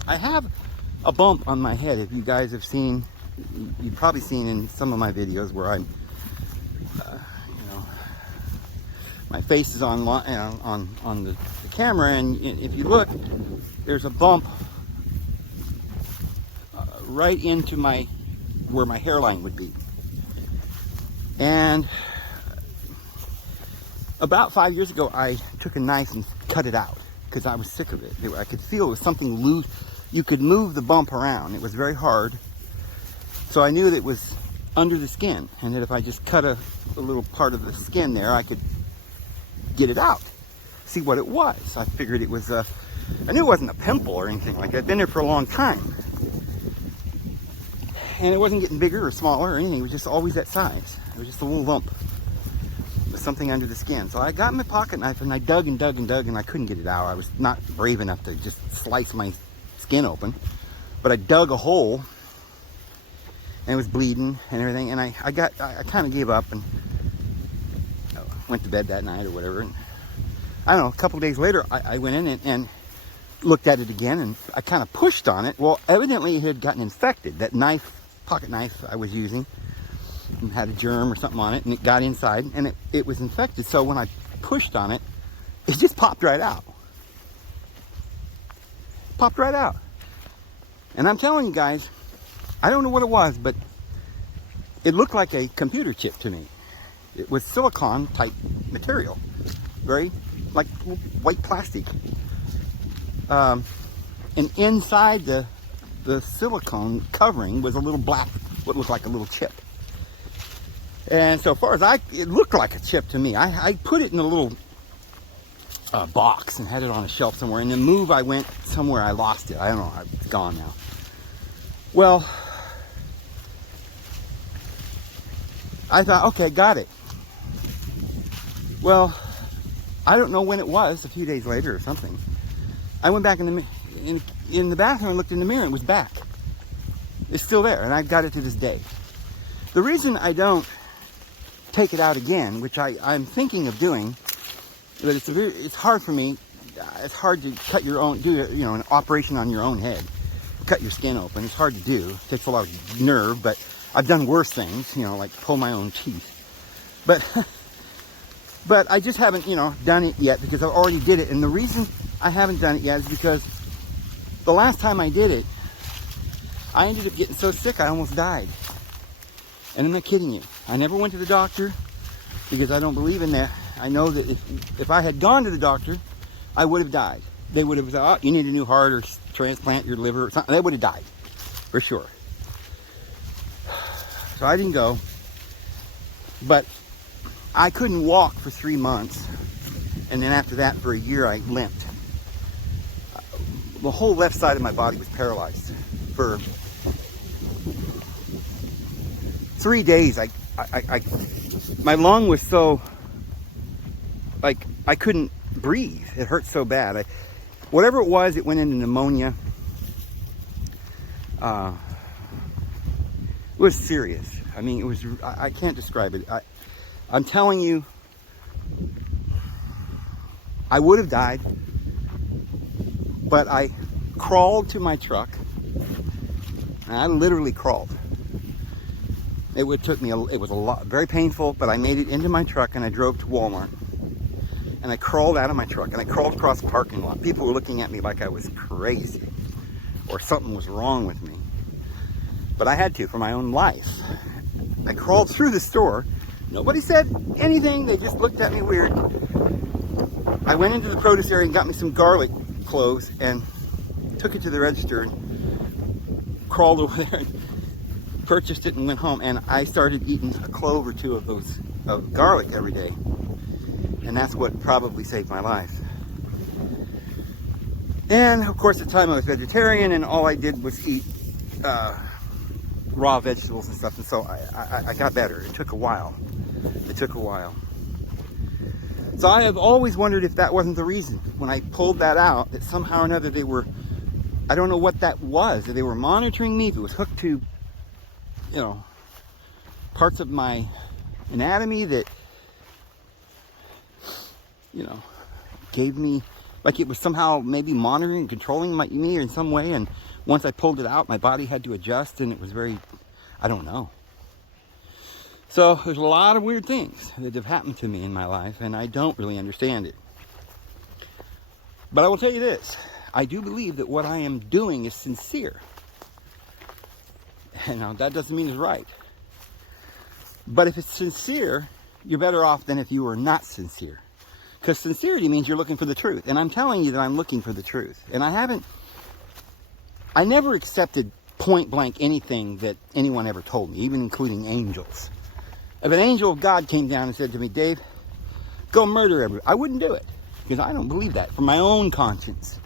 have a bump on my head. If you guys have seen, you've probably seen in some of my videos where I'm, you know, my face is on the camera, and if you look, there's a bump right into where my hairline would be. And about 5 years ago, I took a knife and cut it out because I was sick of it. I could feel it was something loose. You could move the bump around. It was very hard. So I knew that it was under the skin, and that if I just cut a little part of the skin there, I could get it out, see what it was. I figured it was I knew it wasn't a pimple or anything like that. It'd been there for a long time. And it wasn't getting bigger or smaller or anything. It was just always that size. It was just a little lump with something under the skin. So I got my pocket knife and I dug and dug and dug, and I couldn't get it out. I was not brave enough to just slice my skin open. But I dug a hole, and it was bleeding and everything. And I kind of gave up, and went to bed that night or whatever. And I don't know, a couple days later, I went in and looked at it again, and I kind of pushed on it. Well, evidently it had gotten infected. That knife, pocket knife I was using, had a germ or something on it, and it got inside, and it was infected. So when I pushed on it, it just popped right out. Popped right out. And I'm telling you guys, I don't know what it was, but it looked like a computer chip to me. It was silicone type material, very like white plastic. And inside the silicone covering was a little black, what looked like a little chip. And so far as it looked like a chip to me. I put it in a little box and had it on a shelf somewhere. And then I went somewhere, I lost it. I don't know, it's gone now. Well, I thought, okay, got it. Well, I don't know when it was, a few days later or something. I went back in the bathroom and looked in the mirror, and it was back. It's still there, and I've got it to this day. The reason I don't take it out again, which I'm thinking of doing, but it's hard for me. It's hard to cut your own, do an operation on your own head, cut your skin open. It's hard to do. It takes a lot of nerve, but I've done worse things, like pull my own teeth. But I just haven't, done it yet because I already did it. And the reason I haven't done it yet is because the last time I did it, I ended up getting so sick I almost died. And I'm not kidding you. I never went to the doctor because I don't believe in that. I know that if I had gone to the doctor, I would have died. They would have said, oh, you need a new heart or transplant your liver or something. They would have died, for sure. So I didn't go. But I couldn't walk for 3 months. And then after that, for a year, I limped. The whole left side of my body was paralyzed. For 3 days, my lung was so, I couldn't breathe. It hurt so bad. Whatever it was, it went into pneumonia. It was serious. I mean, I can't describe it. I'm telling you, I would have died, but I crawled to my truck. And I literally crawled. It took me, it was a lot, very painful, but I made it into my truck and I drove to Walmart. And I crawled out of my truck and I crawled across the parking lot. People were looking at me like I was crazy or something was wrong with me. But I had to for my own life. I crawled through the store. Nobody said anything. They just looked at me weird. I went into the produce area and got me some garlic cloves and took it to the register and crawled over there and purchased it and went home. And I started eating a clove or two of garlic every day. And that's what probably saved my life. And of course, at the time I was vegetarian and all I did was eat raw vegetables and stuff. And so I got better. It took a while. So I have always wondered if that wasn't the reason. When I pulled that out, that somehow or another they were, I don't know what that was. That they were monitoring me, if it was hooked to, parts of my anatomy that, gave me, like it was somehow maybe monitoring and controlling me in some way. And once I pulled it out, my body had to adjust and it was very, I don't know. So there's a lot of weird things that have happened to me in my life and I don't really understand it. But I will tell you this, I do believe that what I am doing is sincere. And now that doesn't mean it's right. But if it's sincere, you're better off than if you were not sincere. Because sincerity means you're looking for the truth. And I'm telling you that I'm looking for the truth. And I never accepted point blank anything that anyone ever told me, even including angels. If an angel of God came down and said to me, Dave, go murder everybody, I wouldn't do it. Because I don't believe that. For my own conscience.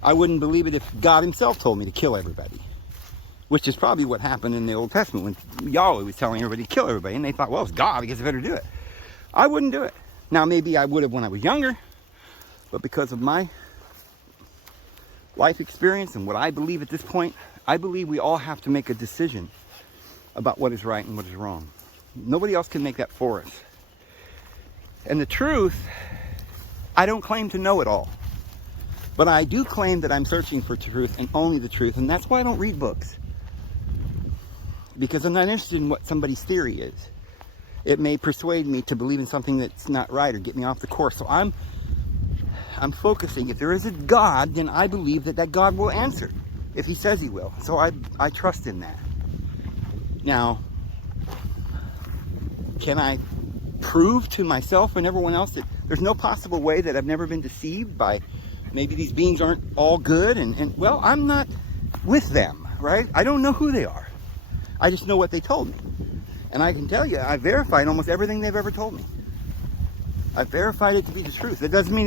I wouldn't believe it if God himself told me to kill everybody. Which is probably what happened in the Old Testament when Yahweh was telling everybody to kill everybody. And they thought, well, it's God, I guess I better do it. I wouldn't do it. Now, maybe I would have when I was younger, but because of my life experience and what I believe at this point, I believe we all have to make a decision about what is right and what is wrong. Nobody else can make that for us. And the truth, I don't claim to know it all. But I do claim that I'm searching for truth and only the truth. And that's why I don't read books. Because I'm not interested in what somebody's theory is. It may persuade me to believe in something that's not right or get me off the course. So I'm focusing. If there is a God, then I believe that God will answer if he says he will. So I trust in that. Now, can I prove to myself and everyone else that there's no possible way that I've never been deceived by maybe these beings aren't all good? And well, I'm not with them, right? I don't know who they are. I just know what they told me. And I can tell you, I verified almost everything they've ever told me. I've verified it to be the truth. That doesn't mean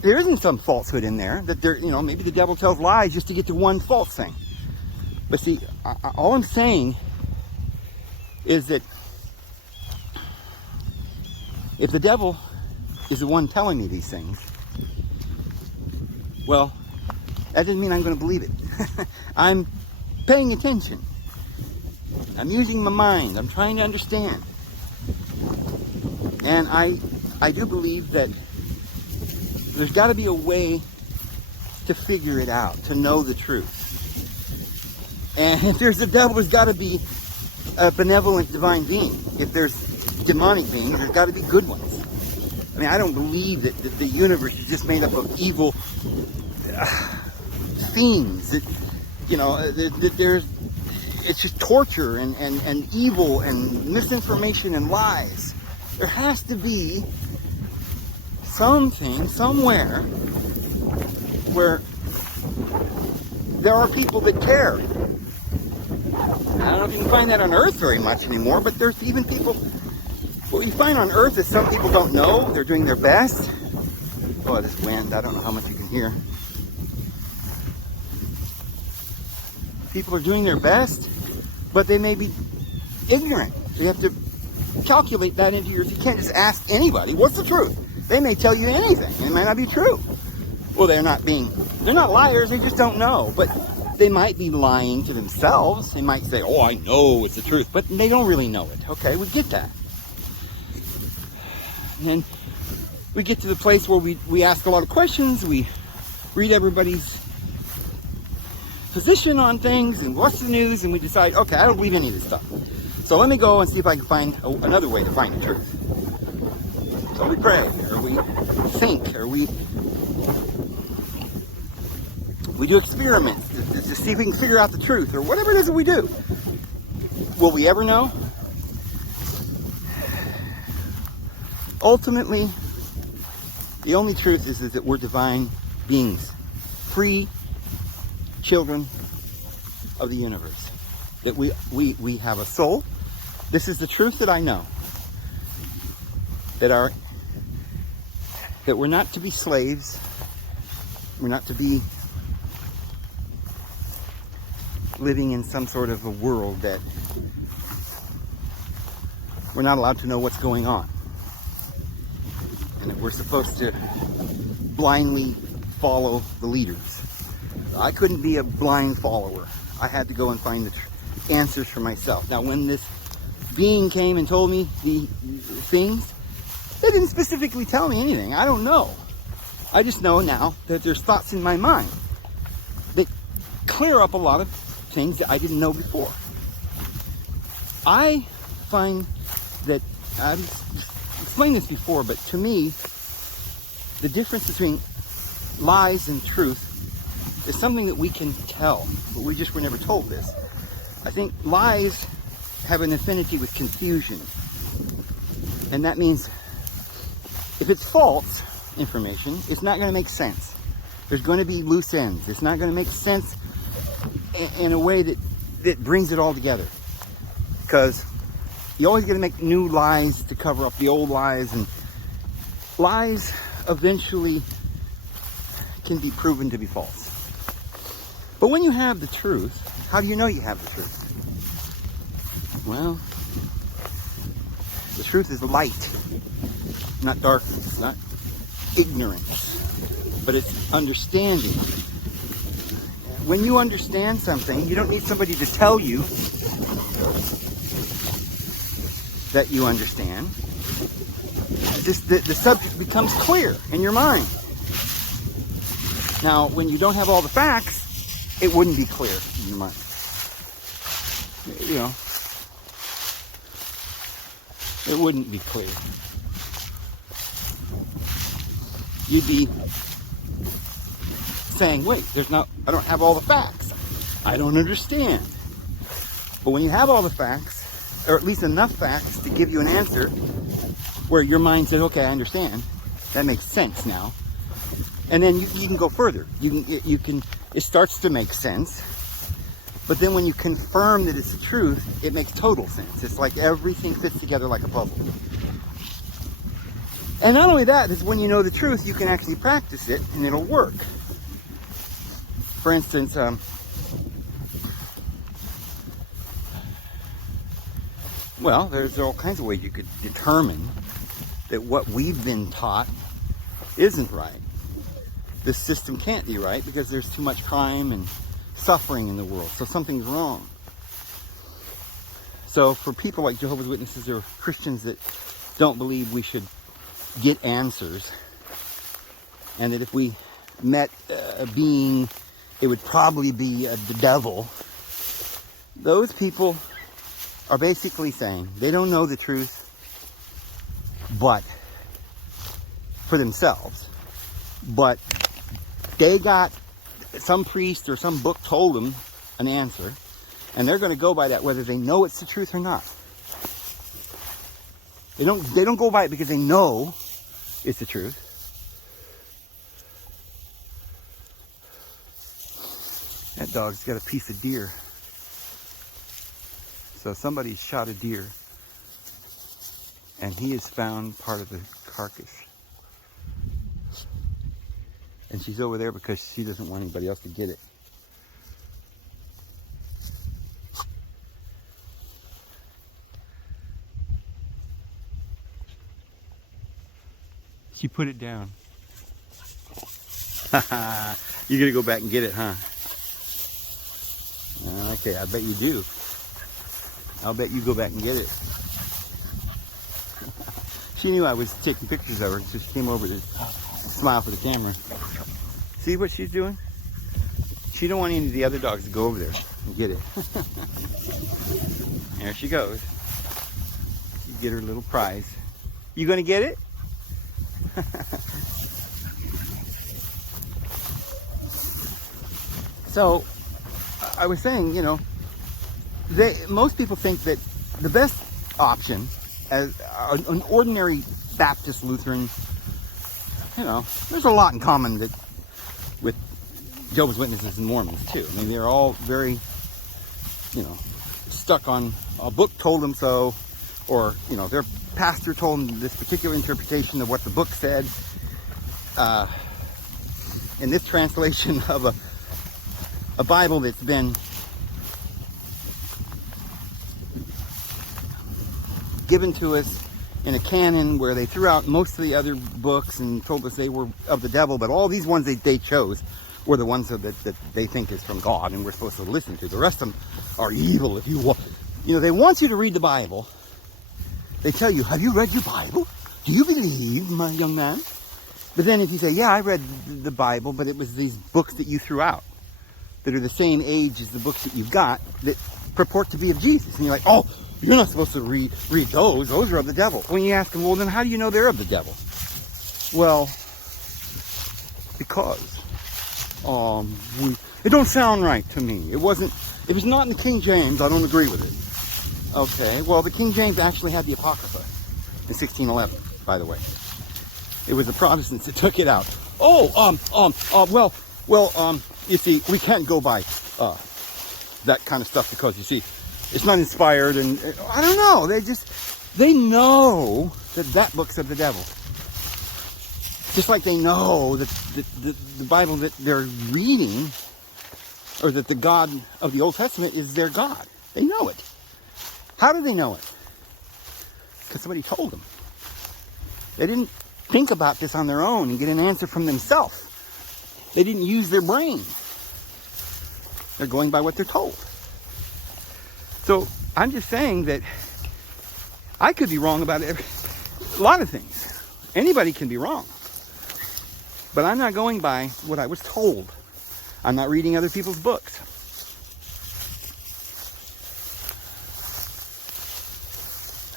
there isn't some falsehood in there, that maybe the devil tells lies just to get to one false thing. But see, all I'm saying is that if the devil is the one telling me these things, well, that doesn't mean I'm going to believe it. I'm paying attention. I'm using my mind. I'm trying to understand. And I do believe that there's got to be a way to figure it out, to know the truth. And if there's a devil, there's got to be a benevolent divine being. If there's demonic beings, there's got to be good ones. I mean, I don't believe that the universe is just made up of evil fiends. That there's, it's just torture and evil and misinformation and lies. There has to be something, somewhere, where there are people that care. I don't know if you can find that on Earth very much anymore, but there's even people. What you find on Earth is some people don't know. They're doing their best. Oh, this wind, I don't know how much you can hear. People are doing their best, but they may be ignorant. So you have to calculate that into yours. You can't just ask anybody, what's the truth? They may tell you anything, and it might not be true. Well, they're not liars, they just don't know. But they might be lying to themselves. They might say, oh, I know it's the truth, but they don't really know it. Okay, we get that. And then we get to the place where we ask a lot of questions, we read everybody's position on things and what's the news, and we decide, okay, I don't believe any of this stuff. So let me go and see if I can find another way to find the truth. So we pray, or we think, or we do experiments to see if we can figure out the truth, or whatever it is that we do. Will we ever know? Ultimately, the only truth is that we're divine beings, free children of the universe. That we have a soul. This is the truth that I know. That we're not to be slaves. We're not to be living in some sort of a world that we're not allowed to know what's going on. And that we're supposed to blindly follow the leaders. I couldn't be a blind follower. I had to go and find the answers for myself. Now, when this being came and told me the things, they didn't specifically tell me anything. I don't know. I just know now that there's thoughts in my mind that clear up a lot of things that I didn't know before. I find that, I've explained this before, but to me, the difference between lies and truth is something that we can tell, but we just were never told this. I think lies have an affinity with confusion. And that means if it's false information, it's not going to make sense. There's going to be loose ends. It's not going to make sense in a way that brings it all together. Because you always got to make new lies to cover up the old lies, and lies eventually can be proven to be false. But when you have the truth, how do you know you have the truth? Well, the truth is light, not darkness, not ignorance, but it's understanding. When you understand something, you don't need somebody to tell you that you understand. the subject becomes clear in your mind. Now, when you don't have all the facts, it wouldn't be clear in your mind. You know, it wouldn't be clear. You'd be saying, wait, I don't have all the facts. I don't understand. But when you have all the facts, or at least enough facts to give you an answer where your mind says, okay, I understand. That makes sense now. And then you can go further. It starts to make sense. But then when you confirm that it's the truth, it makes total sense. It's like everything fits together like a puzzle. And not only that, is when you know the truth, you can actually practice it and it'll work. For instance, well, there's all kinds of ways you could determine that what we've been taught isn't right. This system can't be right because there's too much crime and suffering in the world. So something's wrong. So for people like Jehovah's Witnesses or Christians that don't believe we should get answers, and that if we met a being, it would probably be the devil, those people are basically saying they don't know the truth but for themselves, but they got some priest or some book told them an answer, and they're going to go by that whether they know it's the truth or not. They don't go by it because they know it's the truth. That dog's got a piece of deer. So somebody shot a deer, and he has found part of the carcass. And she's over there because she doesn't want anybody else to get it. She put it down. You're gonna go back and get it, huh? Okay, I bet you do. I'll bet you go back and get it. She knew I was taking pictures of her, so she came over to smile for the camera. See what she's doing? She don't want any of the other dogs to go over there and get it. There she goes. You get her little prize. You gonna get it? So, I was saying, you know, most people think that the best option as an ordinary Baptist Lutheran, you know, there's a lot in common with Jehovah's Witnesses and Mormons too. I mean, they're all very, you know, stuck on a book told them so, or, you know, their pastor told them this particular interpretation of what the book said. In this translation of a Bible that's been given to us in a canon where they threw out most of the other books and told us they were of the devil, but all these ones they chose were the ones that they think is from God and we're supposed to listen to. The rest of them are evil. If you want, you know, they want you to read the Bible. They tell you, have you read your Bible? Do you believe, my young man? But then if you say, yeah, I read the Bible, but it was these books that you threw out that are the same age as the books that you've got that purport to be of Jesus. And you're like, oh, you're not supposed to read those. Those are of the devil. When you ask them, well, then how do you know they're of the devil? Well, because it don't sound right to me. It was not in the King James. I don't agree with it. Okay, well, the King James actually had the Apocrypha in 1611, by the way. It was the Protestants that took it out. You see, we can't go by that kind of stuff because, you see, it's not inspired, and I don't know. They know that book's of the devil. Just like they know that the Bible that they're reading, or that the God of the Old Testament is their God. They know it. How do they know it? Because somebody told them. They didn't think about this on their own and get an answer from themselves. They didn't use their brain. They're going by what they're told. So I'm just saying that I could be wrong about a lot of things. Anybody can be wrong. But I'm not going by what I was told. I'm not reading other people's books.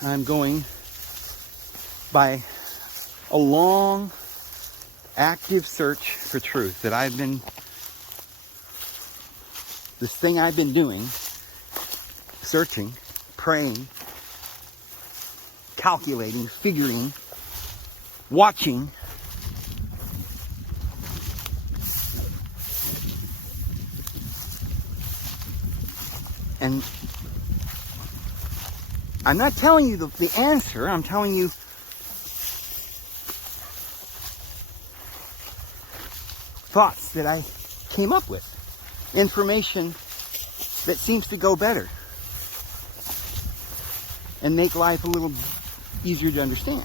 I'm going by a long, active search for truth that this thing I've been doing, searching, praying, calculating, figuring, watching. And I'm not telling you the answer, I'm telling you thoughts that I came up with. Information that seems to go better and make life a little easier to understand.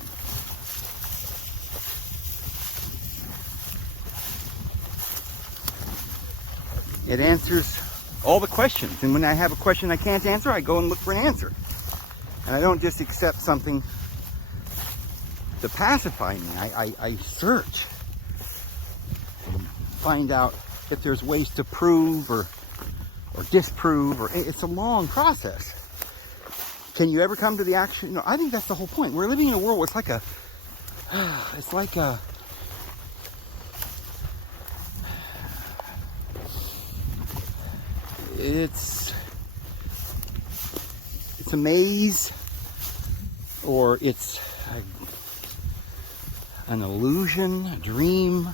It answers all the questions. And when I have a question I can't answer, I go and look for an answer. And I don't just accept something to pacify me. I search and find out if there's ways to prove or disprove, or it's a long process. Can you ever come to the action? No, I think that's the whole point. We're living in a world where it's like a maze, or it's an illusion, a dream,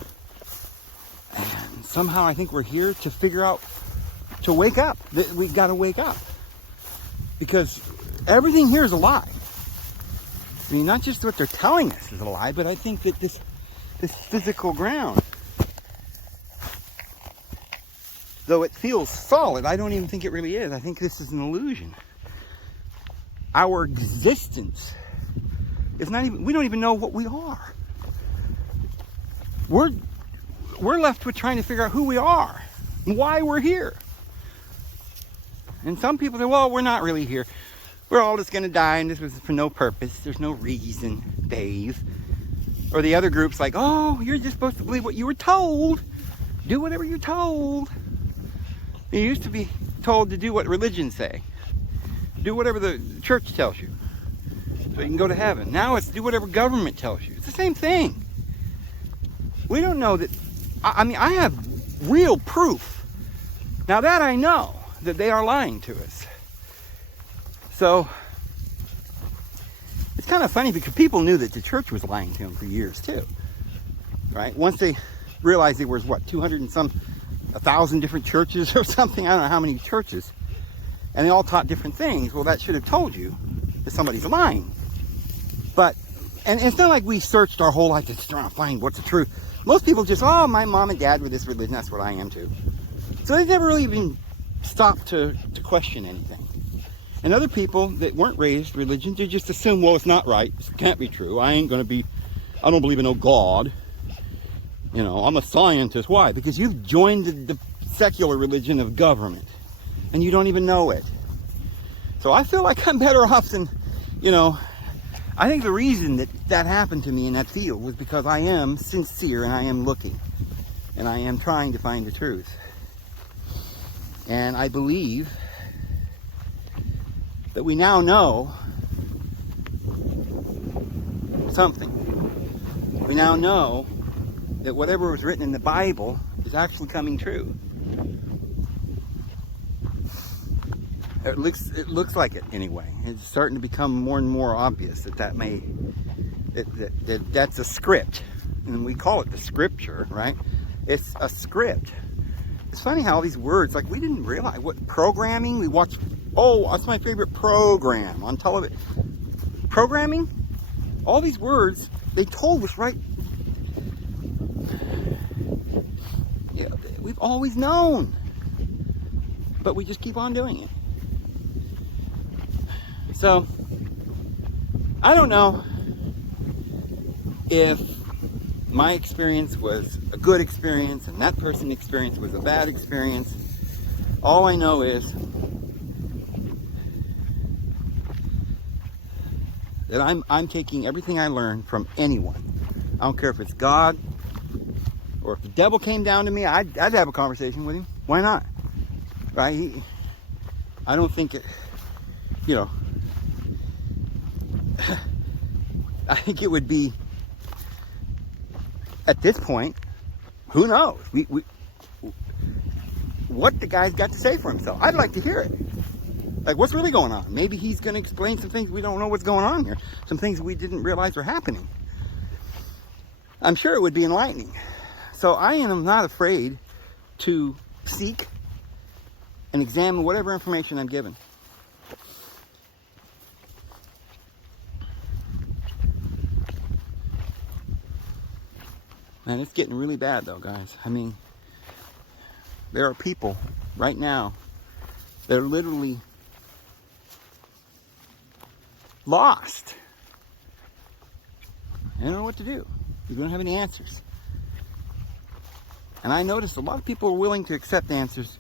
and somehow I think we're here to figure out, to wake up. We've got to wake up, because everything here is a lie. I mean, not just what they're telling us is a lie, but I think that this physical ground, though it feels solid, I don't even think it really is. I think this is an illusion. Our existence is not even, we don't even know what we are. We're left with trying to figure out who we are and why we're here. And some people say, well, we're not really here. We're all just going to die, and this was for no purpose. There's no reason, Dave. Or the other group's like, oh, you're just supposed to believe what you were told. Do whatever you're told. You used to be told to do what religions say. Do whatever the church tells you, so you can go to heaven. Now it's do whatever government tells you. It's the same thing. We don't know that. I mean, I have real proof. Now that I know that they are lying to us. So it's kind of funny, because people knew that the church was lying to them for years too, right? Once they realized there was 200 and some 1,000 different churches or something. I don't know how many churches. And they all taught different things. Well, that should have told you that somebody's lying. But, and it's not like we searched our whole life to try to find what's the truth. Most people just, oh, my mom and dad were this religion, that's what I am too. So they never really even stopped to question anything. And other people that weren't raised religion, they just assume, well, it's not right. It can't be true. I don't believe in no God. You know, I'm a scientist. Why? Because you've joined the secular religion of government, and you don't even know it. So I feel like I'm better off than, I think the reason that happened to me in that field was because I am sincere, and I am looking, and I am trying to find the truth. And I believe that we now know something. We now know that whatever was written in the Bible is actually coming true. It looks like it anyway. It's starting to become more and more obvious that's a script, and we call it the scripture, right? It's a script. It's funny how all these words, like, we didn't realize what programming we watched. Oh, that's my favorite program on television. Programming, all these words, they told us, right? Yeah, we've always known, but we just keep on doing it. So, I don't know if my experience was a good experience and that person's experience was a bad experience. All I know is that I'm taking everything I learned from anyone I don't care if it's God or if the devil came down to me, I'd have a conversation with him. Why not? Right? I don't think it, you know, I think it would be, at this point, who knows? What the guy's got to say for himself. I'd like to hear it. Like, what's really going on? Maybe he's going to explain some things we don't know what's going on here. Some things we didn't realize were happening. I'm sure it would be enlightening. So I am not afraid to seek and examine whatever information I'm given. Man, it's getting really bad though, guys. I mean, there are people right now that are literally lost. They don't know what to do. You don't have any answers. And I noticed a lot of people are willing to accept answers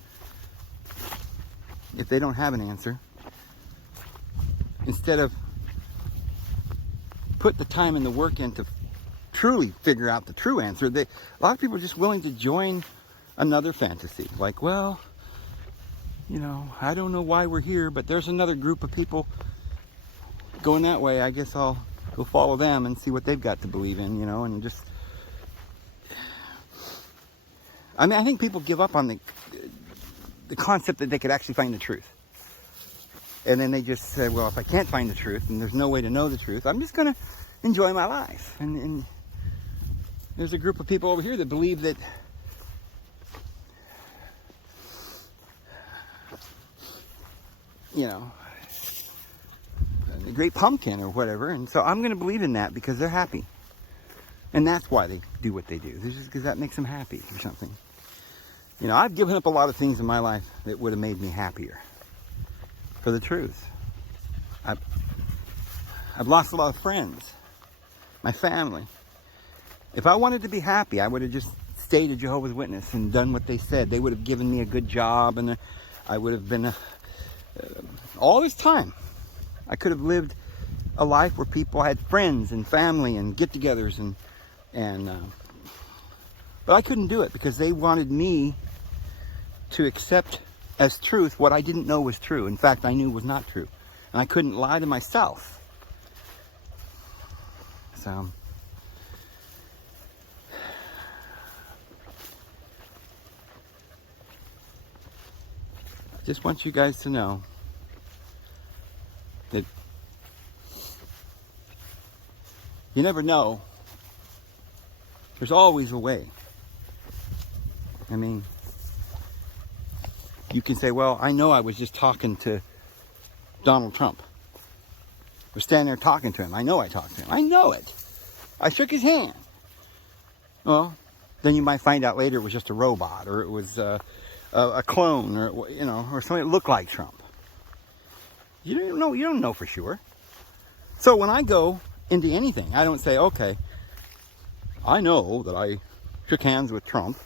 if they don't have an answer, instead of put the time and the work in to truly figure out the true answer. A lot of people are just willing to join another fantasy. Like, well, you know, I don't know why we're here, but there's another group of people going that way. I guess I'll go follow them and see what they've got to believe in, you know, and just... I mean, I think people give up on the concept that they could actually find the truth. And then they just say, well, if I can't find the truth and there's no way to know the truth, I'm just going to enjoy my life. And there's a group of people over here that believe that you know, the great pumpkin or whatever. And so I'm going to believe in that because they're happy. And that's why they do what they do. It's just because that makes them happy or something. You know, I've given up a lot of things in my life that would have made me happier for the truth. I've lost a lot of friends, my family. If I wanted to be happy, I would have just stayed a Jehovah's Witness and done what they said. They would have given me a good job, and I would have been all this time. I could have lived a life where people had friends and family and get-togethers, but I couldn't do it because they wanted me to accept as truth what I didn't know was true. In fact, I knew was not true, and I couldn't lie to myself. So I just want you guys to know that you never know. There's always a way. I mean, you can say, well, I know I was just talking to Donald Trump. We're standing there talking to him. I know I talked to him. I know it. I shook his hand. Well, then you might find out later it was just a robot, or it was a clone, or you know, or something that looked like Trump. You don't know. You don't know for sure. So when I go into anything, I don't say, okay, I know that I shook hands with Trump,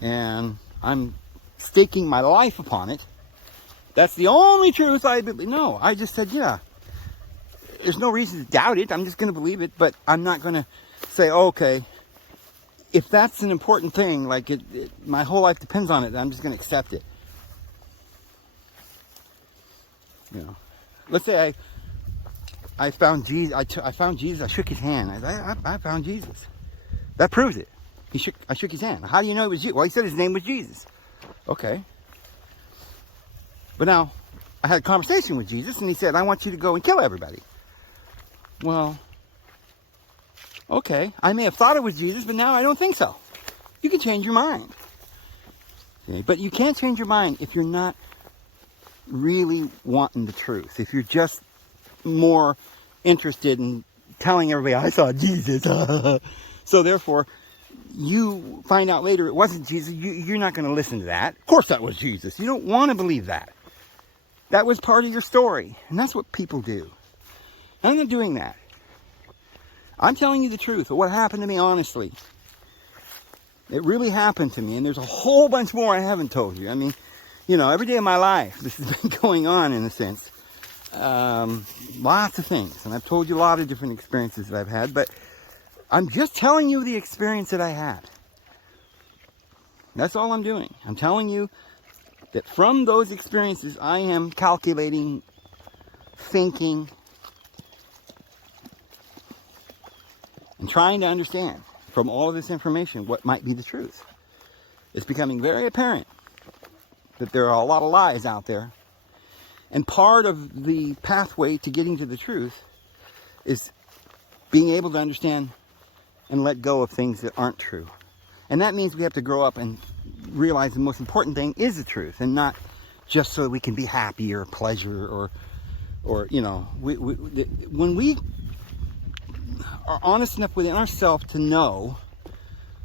and I'm staking my life upon it. That's the only truth I believe. No, I just said, yeah. There's no reason to doubt it. I'm just going to believe it, but I'm not going to say, okay, if that's an important thing, like my whole life depends on it, I'm just going to accept it. You know, let's say I found Jesus. I found Jesus. I shook his hand. I found Jesus. That proves it. I shook his hand. How do you know it was Jesus? Well, he said his name was Jesus. Okay. But now, I had a conversation with Jesus, and he said, I want you to go and kill everybody. Well, okay. I may have thought it was Jesus, but now I don't think so. You can change your mind. Okay? But you can't change your mind if you're not really wanting the truth. If you're just more interested in telling everybody, I saw Jesus. So therefore, you find out later it wasn't Jesus. You're not going to listen to that. Of course that was Jesus. You don't want to believe that. That was part of your story. And that's what people do. I'm not doing that. I'm telling you the truth of what happened to me honestly. It really happened to me. And there's a whole bunch more I haven't told you. I mean, you know, every day of my life, this has been going on in a sense. Lots of things. And I've told you a lot of different experiences that I've had. But I'm just telling you the experience that I had. That's all I'm doing. I'm telling you that from those experiences, I am calculating, thinking, and trying to understand from all of this information what might be the truth. It's becoming very apparent that there are a lot of lies out there. And part of the pathway to getting to the truth is being able to understand and let go of things that aren't true. And that means we have to grow up and realize the most important thing is the truth, and not just so that we can be happy or pleasure or you know, when we are honest enough within ourselves to know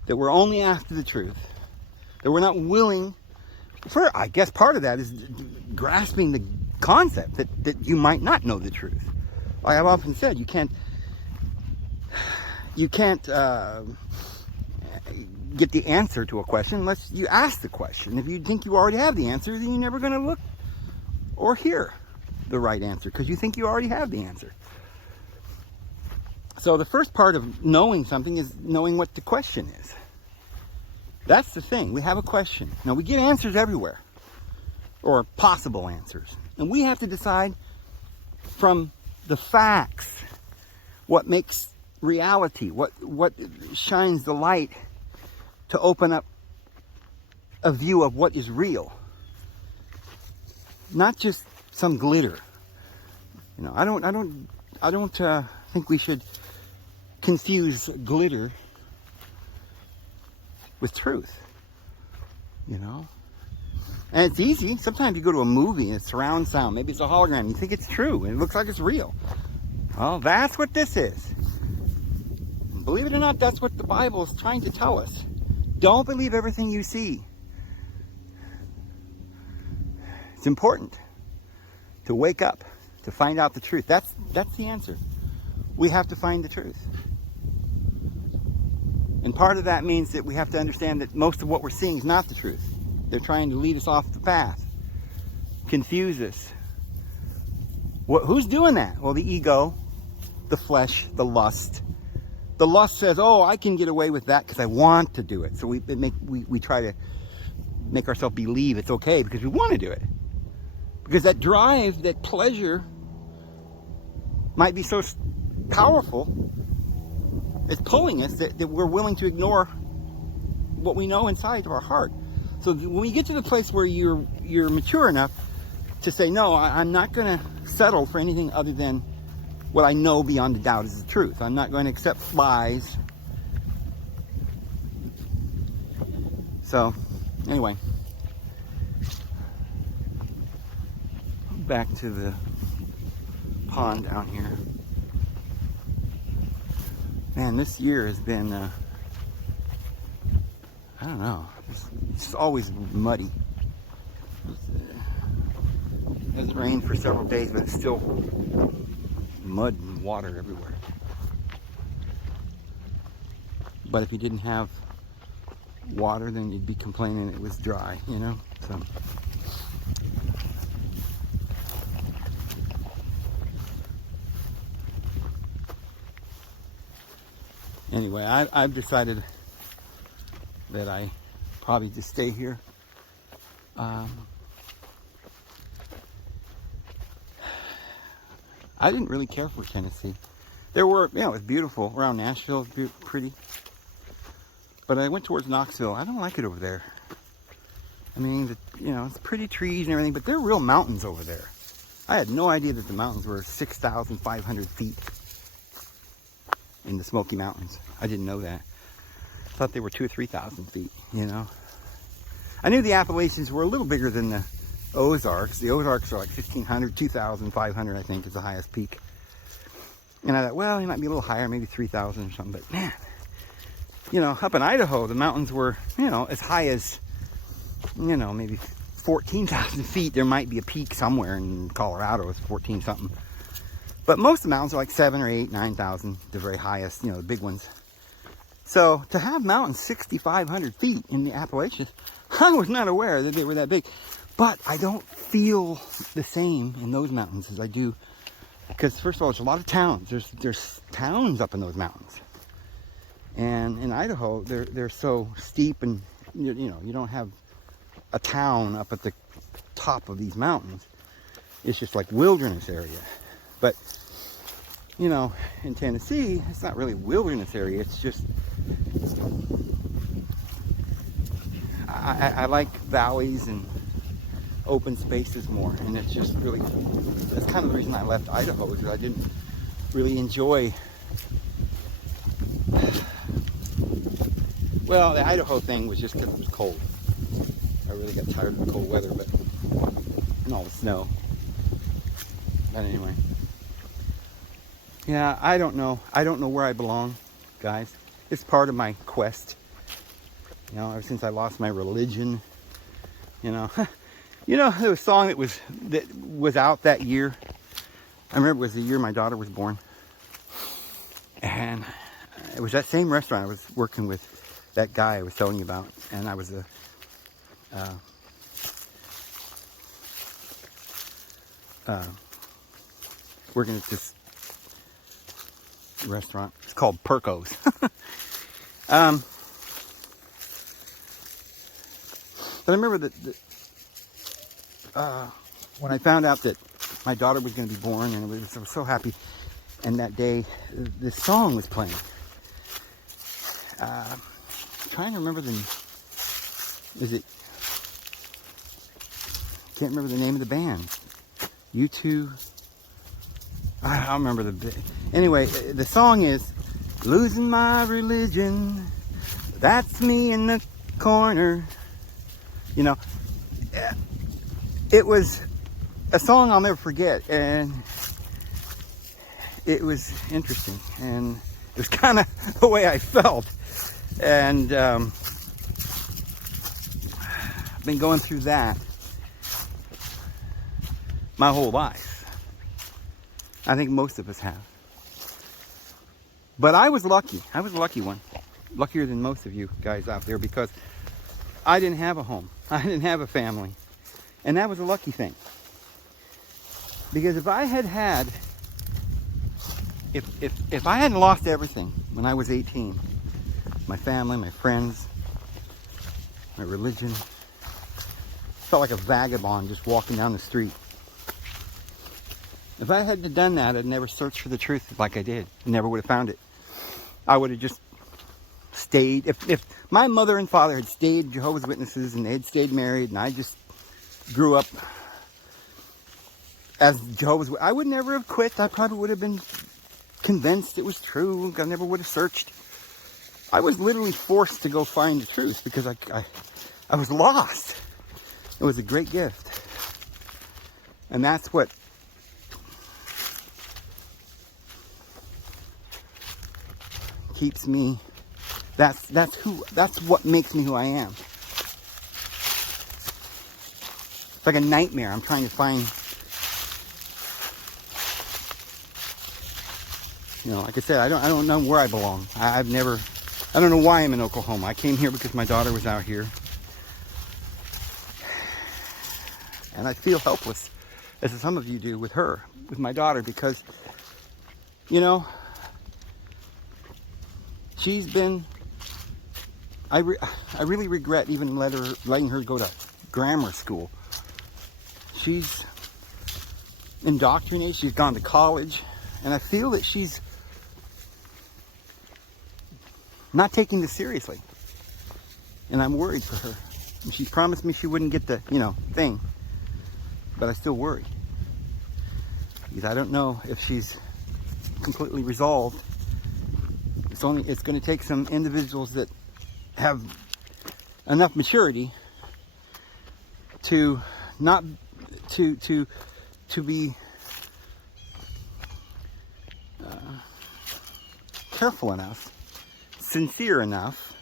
that we're only after the truth, that we're not willing, I guess part of that is grasping the concept that you might not know the truth. Like I've often said, you can't get the answer to a question unless you ask the question. If you think you already have the answer, then you're never going to look or hear the right answer because you think you already have the answer. So the first part of knowing something is knowing what the question is. That's the thing. We have a question. Now, we get answers everywhere, or possible answers. And we have to decide from the facts what makes reality, what shines the light to open up a view of what is real. Not just some glitter. You know, I don't think we should confuse glitter with truth, you know. And it's easy. Sometimes you go to a movie and it's surround sound. Maybe it's a hologram. You think it's true and it looks like it's real. Well, that's what this is. Believe it or not, that's what the Bible is trying to tell us. Don't believe everything you see. It's important to wake up, to find out the truth. That's the answer. We have to find the truth. And part of that means that we have to understand that most of what we're seeing is not the truth. They're trying to lead us off the path, confuse us. Who's doing that? Well, the ego, the flesh, the lust. The lust says, oh, I can get away with that because I want to do it. So we try to make ourselves believe it's okay because we want to do it. Because that drive, that pleasure might be so powerful, it's pulling us that we're willing to ignore what we know inside of our heart. So when you get to the place where you're mature enough to say, no, I'm not going to settle for anything other than what I know beyond a doubt is the truth. I'm not going to accept lies. So, anyway. Back to the pond down here. Man, this year has been, I don't know, it's always muddy. It hasn't rained for several days, but it's still mud and water everywhere. But if you didn't have water, then you'd be complaining it was dry, you know? So. Anyway, I've decided that I probably just stay here. I didn't really care for Tennessee. There were, you know, it was beautiful. Around Nashville, it was pretty. But I went towards Knoxville. I don't like it over there. I mean, you know, it's pretty trees and everything, but there are real mountains over there. I had no idea that the mountains were 6,500 feet. In the Smoky Mountains. I didn't know that. I thought they were 2,000 or 3,000 feet, you know. I knew the Appalachians were a little bigger than the Ozarks. The Ozarks are like 1,500, 2,500, I think, is the highest peak. And I thought, well, it might be a little higher, maybe 3,000 or something. But man, you know, up in Idaho, the mountains were, you know, as high as, you know, maybe 14,000 feet. There might be a peak somewhere in Colorado. It's 14 something. But most of the mountains are like 7 or 8, 9,000, the very highest, you know, the big ones. So to have mountains 6,500 feet in the Appalachians, I was not aware that they were that big. But I don't feel the same in those mountains as I do. Because first of all, there's a lot of towns. There's towns up in those mountains. And in Idaho, they're so steep, and you know, you don't have a town up at the top of these mountains. It's just like wilderness area. But you know, in Tennessee, it's not really wilderness area. It's just I like valleys and open spaces more, and it's just really, that's kind of the reason I left Idaho, is that I didn't really enjoy, well, the Idaho thing was just because it was cold. I really got tired of the cold weather, but, and all the snow. But anyway, yeah, I don't know where I belong, guys. It's part of my quest, you know, ever since I lost my religion, you know. You know, there was a song that was out that year. I remember it was the year my daughter was born. And it was that same restaurant I was working with, that guy I was telling you about. And I was working at this restaurant. It's called Perco's. But I remember that when I found out that my daughter was going to be born, and I was so happy, and that day this song was playing. I'm trying to remember can't remember the name of the band. U2. I don't remember anyway, the song is "Losing My Religion, That's Me in the Corner." You know, it was a song I'll never forget, and it was interesting, and it was kind of the way I felt. And I've been going through that my whole life. I think most of us have. But I was lucky. I was a lucky one. Luckier than most of you guys out there, because I didn't have a home. I didn't have a family. And that was a lucky thing. Because if I had if I hadn't lost everything when I was 18, my family, my friends, my religion, felt like a vagabond just walking down the street. If I hadn't done that, I'd never searched for the truth like I did. Never would have found it. I would have just stayed. If my mother and father had stayed Jehovah's Witnesses and they had stayed married, and I just grew up as Jehovah's Witness, I would never have quit. I probably would have been convinced it was true. I never would have searched. I was literally forced to go find the truth because I was lost. It was a great gift. And that's what keeps me, that's what makes me who I am. It's like a nightmare. I'm trying to find, you know, like I said, I don't know where I belong. I don't know why I'm in Oklahoma. I came here because my daughter was out here. And I feel helpless, as some of you do with her, with my daughter, because, you know, she's been, I really regret even letting her go to grammar school. She's indoctrinated, she's gone to college, and I feel that she's not taking this seriously. And I'm worried for her. And she promised me she wouldn't get the, you know, thing. But I still worry. Because I don't know if she's completely resolved. It's going to take some individuals that have enough maturity to not to be careful enough, sincere enough,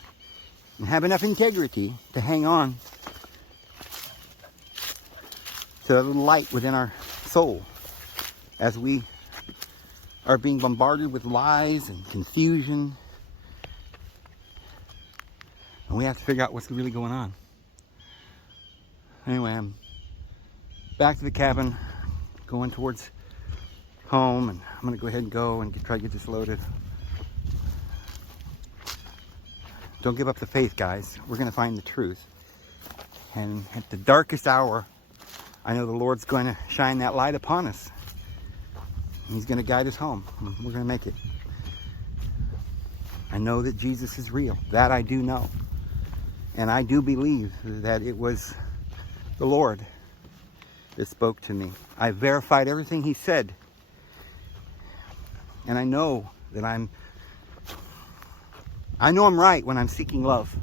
and have enough integrity to hang on to the light within our soul as we are being bombarded with lies and confusion. And we have to figure out what's really going on. Anyway, I'm back to the cabin, going towards home, and I'm going to go ahead and try to get this loaded. Don't give up the faith, guys. We're going to find the truth. And at the darkest hour, I know the Lord's going to shine that light upon us. He's going to guide us home. We're going to make it. I know that Jesus is real. That I do know. And I do believe that it was the Lord that spoke to me. I verified everything he said. And I know that I'm right when I'm seeking love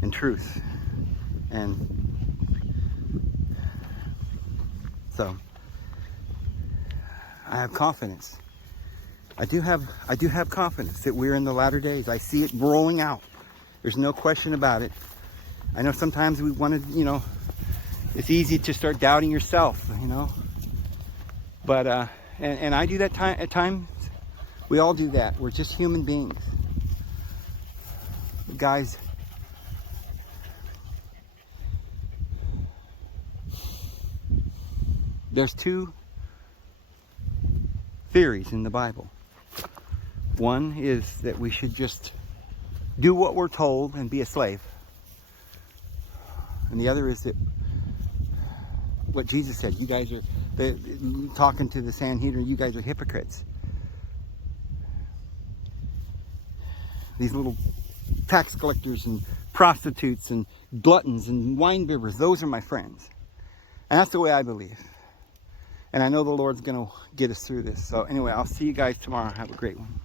and truth. And so I have confidence. I do have confidence that we're in the latter days. I see it rolling out. There's no question about it. I know sometimes we want to, it's easy to start doubting yourself, But, and I do that at times. We all do that. We're just human beings. But guys, there's two theories in the Bible. One is that we should just do what we're told and be a slave. And the other is that what Jesus said, you guys are talking to the Sanhedrin, you guys are hypocrites. These little tax collectors and prostitutes and gluttons and wine bibbers, those are my friends. And that's the way I believe. And I know the Lord's going to get us through this. So anyway, I'll see you guys tomorrow. Have a great one.